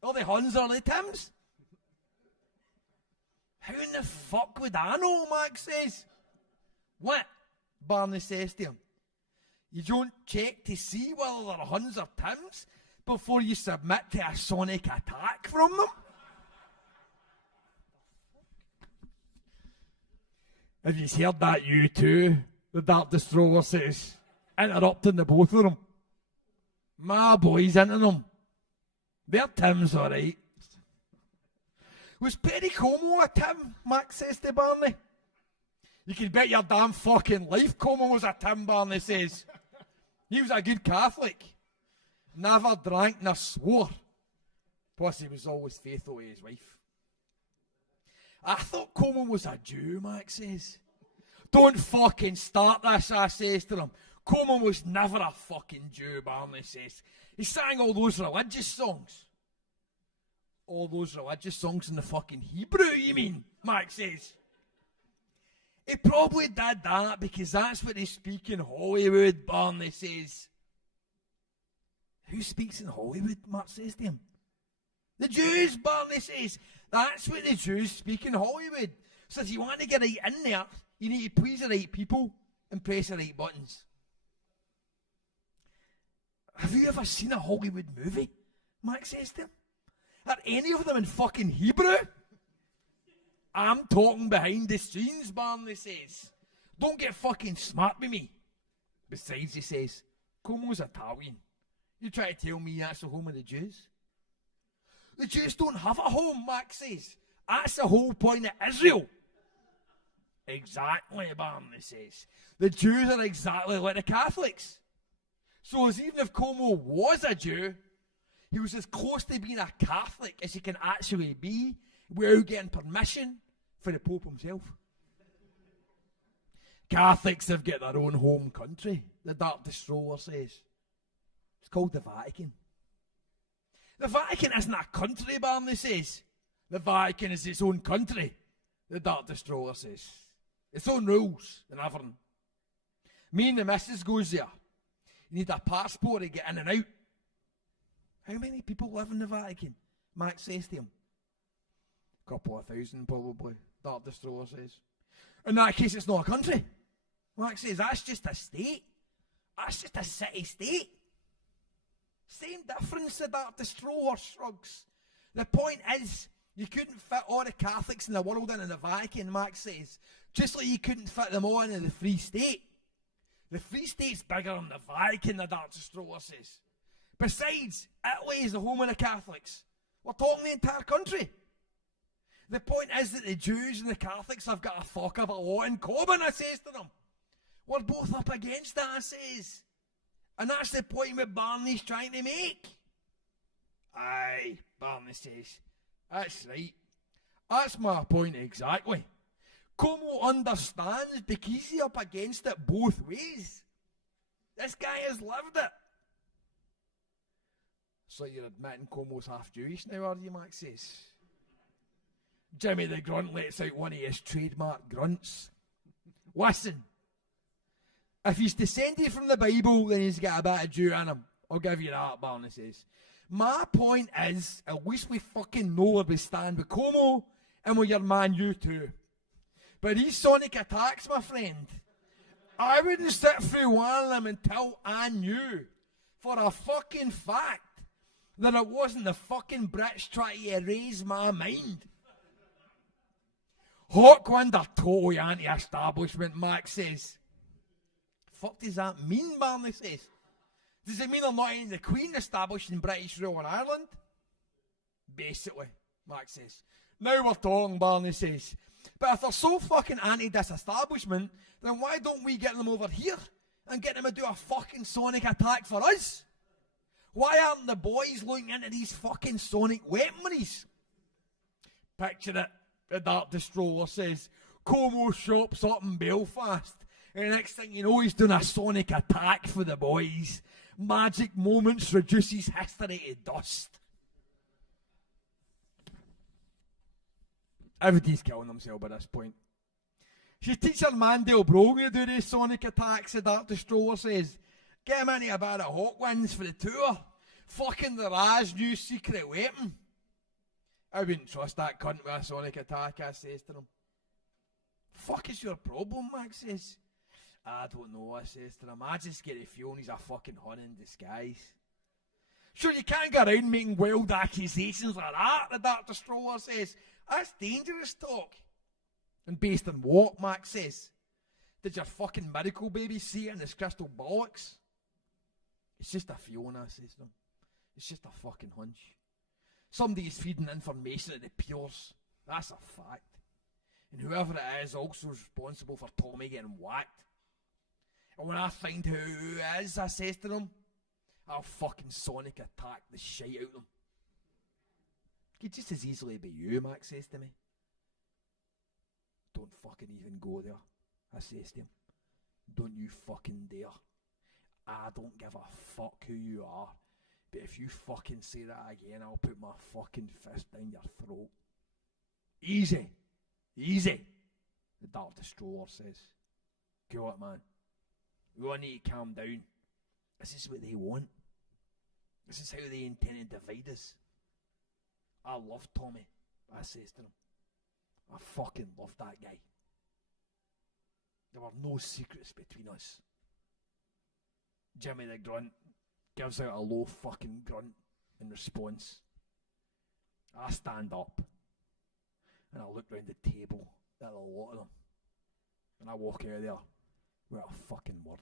Are they Huns or are they Tims? How in the fuck would I know, Max says. What? Barney says to him. You don't check to see whether they're Huns or Tims before you submit to a Sonic Attack from them? Have you heard that, you two? The Dark Destroyer says, interrupting the both of them. My boy's into them. Their Tim's alright. Was Perry Como a Tim? Max says to Barney. You can bet your damn fucking life Como was a Tim, Barney says. He was a good Catholic. Never drank nor swore. Plus he was always faithful to his wife. I thought Como was a Jew, Max says. Don't fucking start this, I says to him. Como was never a fucking Jew, Barney says. He sang all those religious songs. All those religious songs in the fucking Hebrew, you mean? Max says. He probably did that because that's what they speak in Hollywood, Barney says. Who speaks in Hollywood? Mark says to him. The Jews, Barney says. That's what the Jews speak in Hollywood. So if you want to get right in there, you need to please the right people and press the right buttons. Have you ever seen a Hollywood movie? Max says to him. Are any of them in fucking Hebrew? I'm talking behind the scenes, Barney says. Don't get fucking smart with me. Besides, he says, Como's Italian. You try to tell me that's the home of the Jews? The Jews don't have a home, Max says. That's the whole point of Israel. Exactly, Barney says. The Jews are exactly like the Catholics. So as even if Como was a Jew, he was as close to being a Catholic as he can actually be without getting permission for the Pope himself. Catholics have got their own home country, the Dark Destroyer says. It's called the Vatican. The Vatican isn't a country, Barney says. The Vatican is its own country, the Dark Destroyer says. Its own rules and everything. Me and the missus goes there. You need a passport to get in and out. How many people live in the Vatican? Max says to him. A couple of thousand, probably. Dark Destroyer says. In that case, it's not a country. Max says, that's just a state. That's just a city-state. Same difference, the Dark Destroyer shrugs. The point is, you couldn't fit all the Catholics in the world into the Vatican, Max says. Just like you couldn't fit them all into the Free State. The Free State's bigger than the Vatican, the Dark Destroyer says. Besides, Italy is the home of the Catholics. We're talking the entire country. The point is that the Jews and the Catholics have got a fuck of a lot in common, I says to them. We're both up against that, I says. And that's the point that Barney's trying to make. Aye, Barney says. That's right. That's my point exactly. Como understands because he's up against it both ways. This guy has lived it. So you're admitting Como's half Jewish now, are you, Max says? Jimmy the Grunt lets out one of his trademark grunts. Listen, if he's descended from the Bible, then he's got a bit of Jew in him. I'll give you that, Barney says. My point is, at least we fucking know where we stand with Como and with your man, you too. But these sonic attacks, my friend, I wouldn't sit through one of them until I knew for a fucking fact that it wasn't the fucking Brits trying to erase my mind. Hawkwind are totally anti-establishment, Max says. Fuck does that mean, Barney says? Does it mean they're not in the Queen establishing British rule in Ireland? Basically, Max says. Now we're talking, Barney says. But if they're so fucking anti-disestablishment, then why don't we get them over here and get them to do a fucking sonic attack for us? Why aren't the boys looking into these fucking sonic weaponries? Picture it, the Dark Destroyer says. Como shops up in Belfast. And the next thing you know, he's doing a sonic attack for the boys. Magic moments reduces history to dust. Everybody's killing themselves at this point. She's teaching Mandel Brogan to do these sonic attacks, the Dark Destroyer says. Get him into a bit of Hawkwinds for the tour. Fucking the Raz new secret weapon. I wouldn't trust that cunt with a sonic attack, I says to him. Fuck is your problem, Max says. I don't know, I says to him. I just get the feeling he's a fucking hun in disguise. Sure, you can't go around making wild accusations like that, the Dark Destroyer says. That's dangerous talk. And based on what, Max says? Did your fucking miracle baby see it in his crystal bollocks? It's just a feeling, I says to them. It's just a fucking hunch. Somebody's feeding information that it pures. That's a fact. And whoever it is also responsible for Tommy getting whacked. And when I find who it is, I says to them, I'll fucking sonic attack the shite out of them. Could just as easily be you, Max says to me. Don't fucking even go there, I says to him. Don't you fucking dare. I don't give a fuck who you are, but if you fucking say that again, I'll put my fucking fist down your throat. Easy. Easy. The Dark Destroyer says. Go it, man. We all need to calm down. This is what they want. This is how they intend to divide us. I love Tommy, I says to them. I fucking love that guy. There were no secrets between us. Jimmy the Grunt gives out a low fucking grunt in response. I stand up and I look round the table at a lot of them and I walk out of there without a fucking word.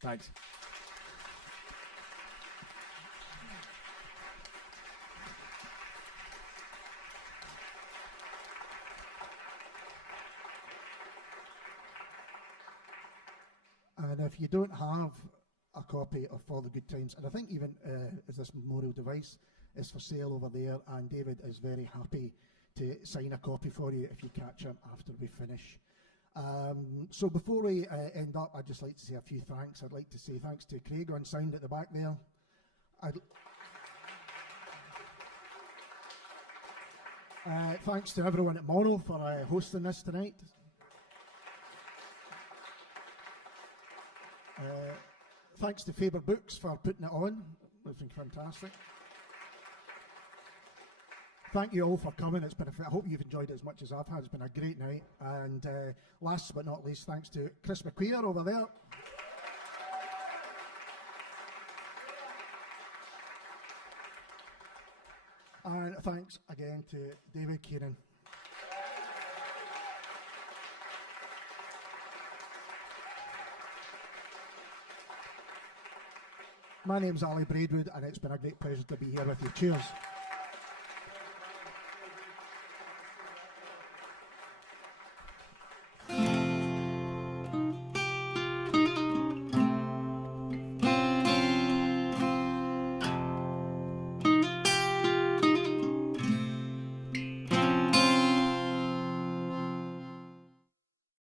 Thanks. And if you don't have a copy of For the Good Times, and I think even as this memorial device is for sale over there, and David is very happy to sign a copy for you if you catch him after we finish. So before we end up, I'd just like to say a few thanks. I'd like to say thanks to Craig on sound at the back there. Thanks to everyone at Mono for hosting this tonight. Thanks to Faber Books for putting it on. It's been fantastic. Thank you all for coming. It's been I hope you've enjoyed it as much as I've had. It's been a great night. And last but not least, thanks to Chris McQueer over there. And thanks again to David Keenan. My name's Ali Braidwood, and it's been a great pleasure to be here with you. Cheers.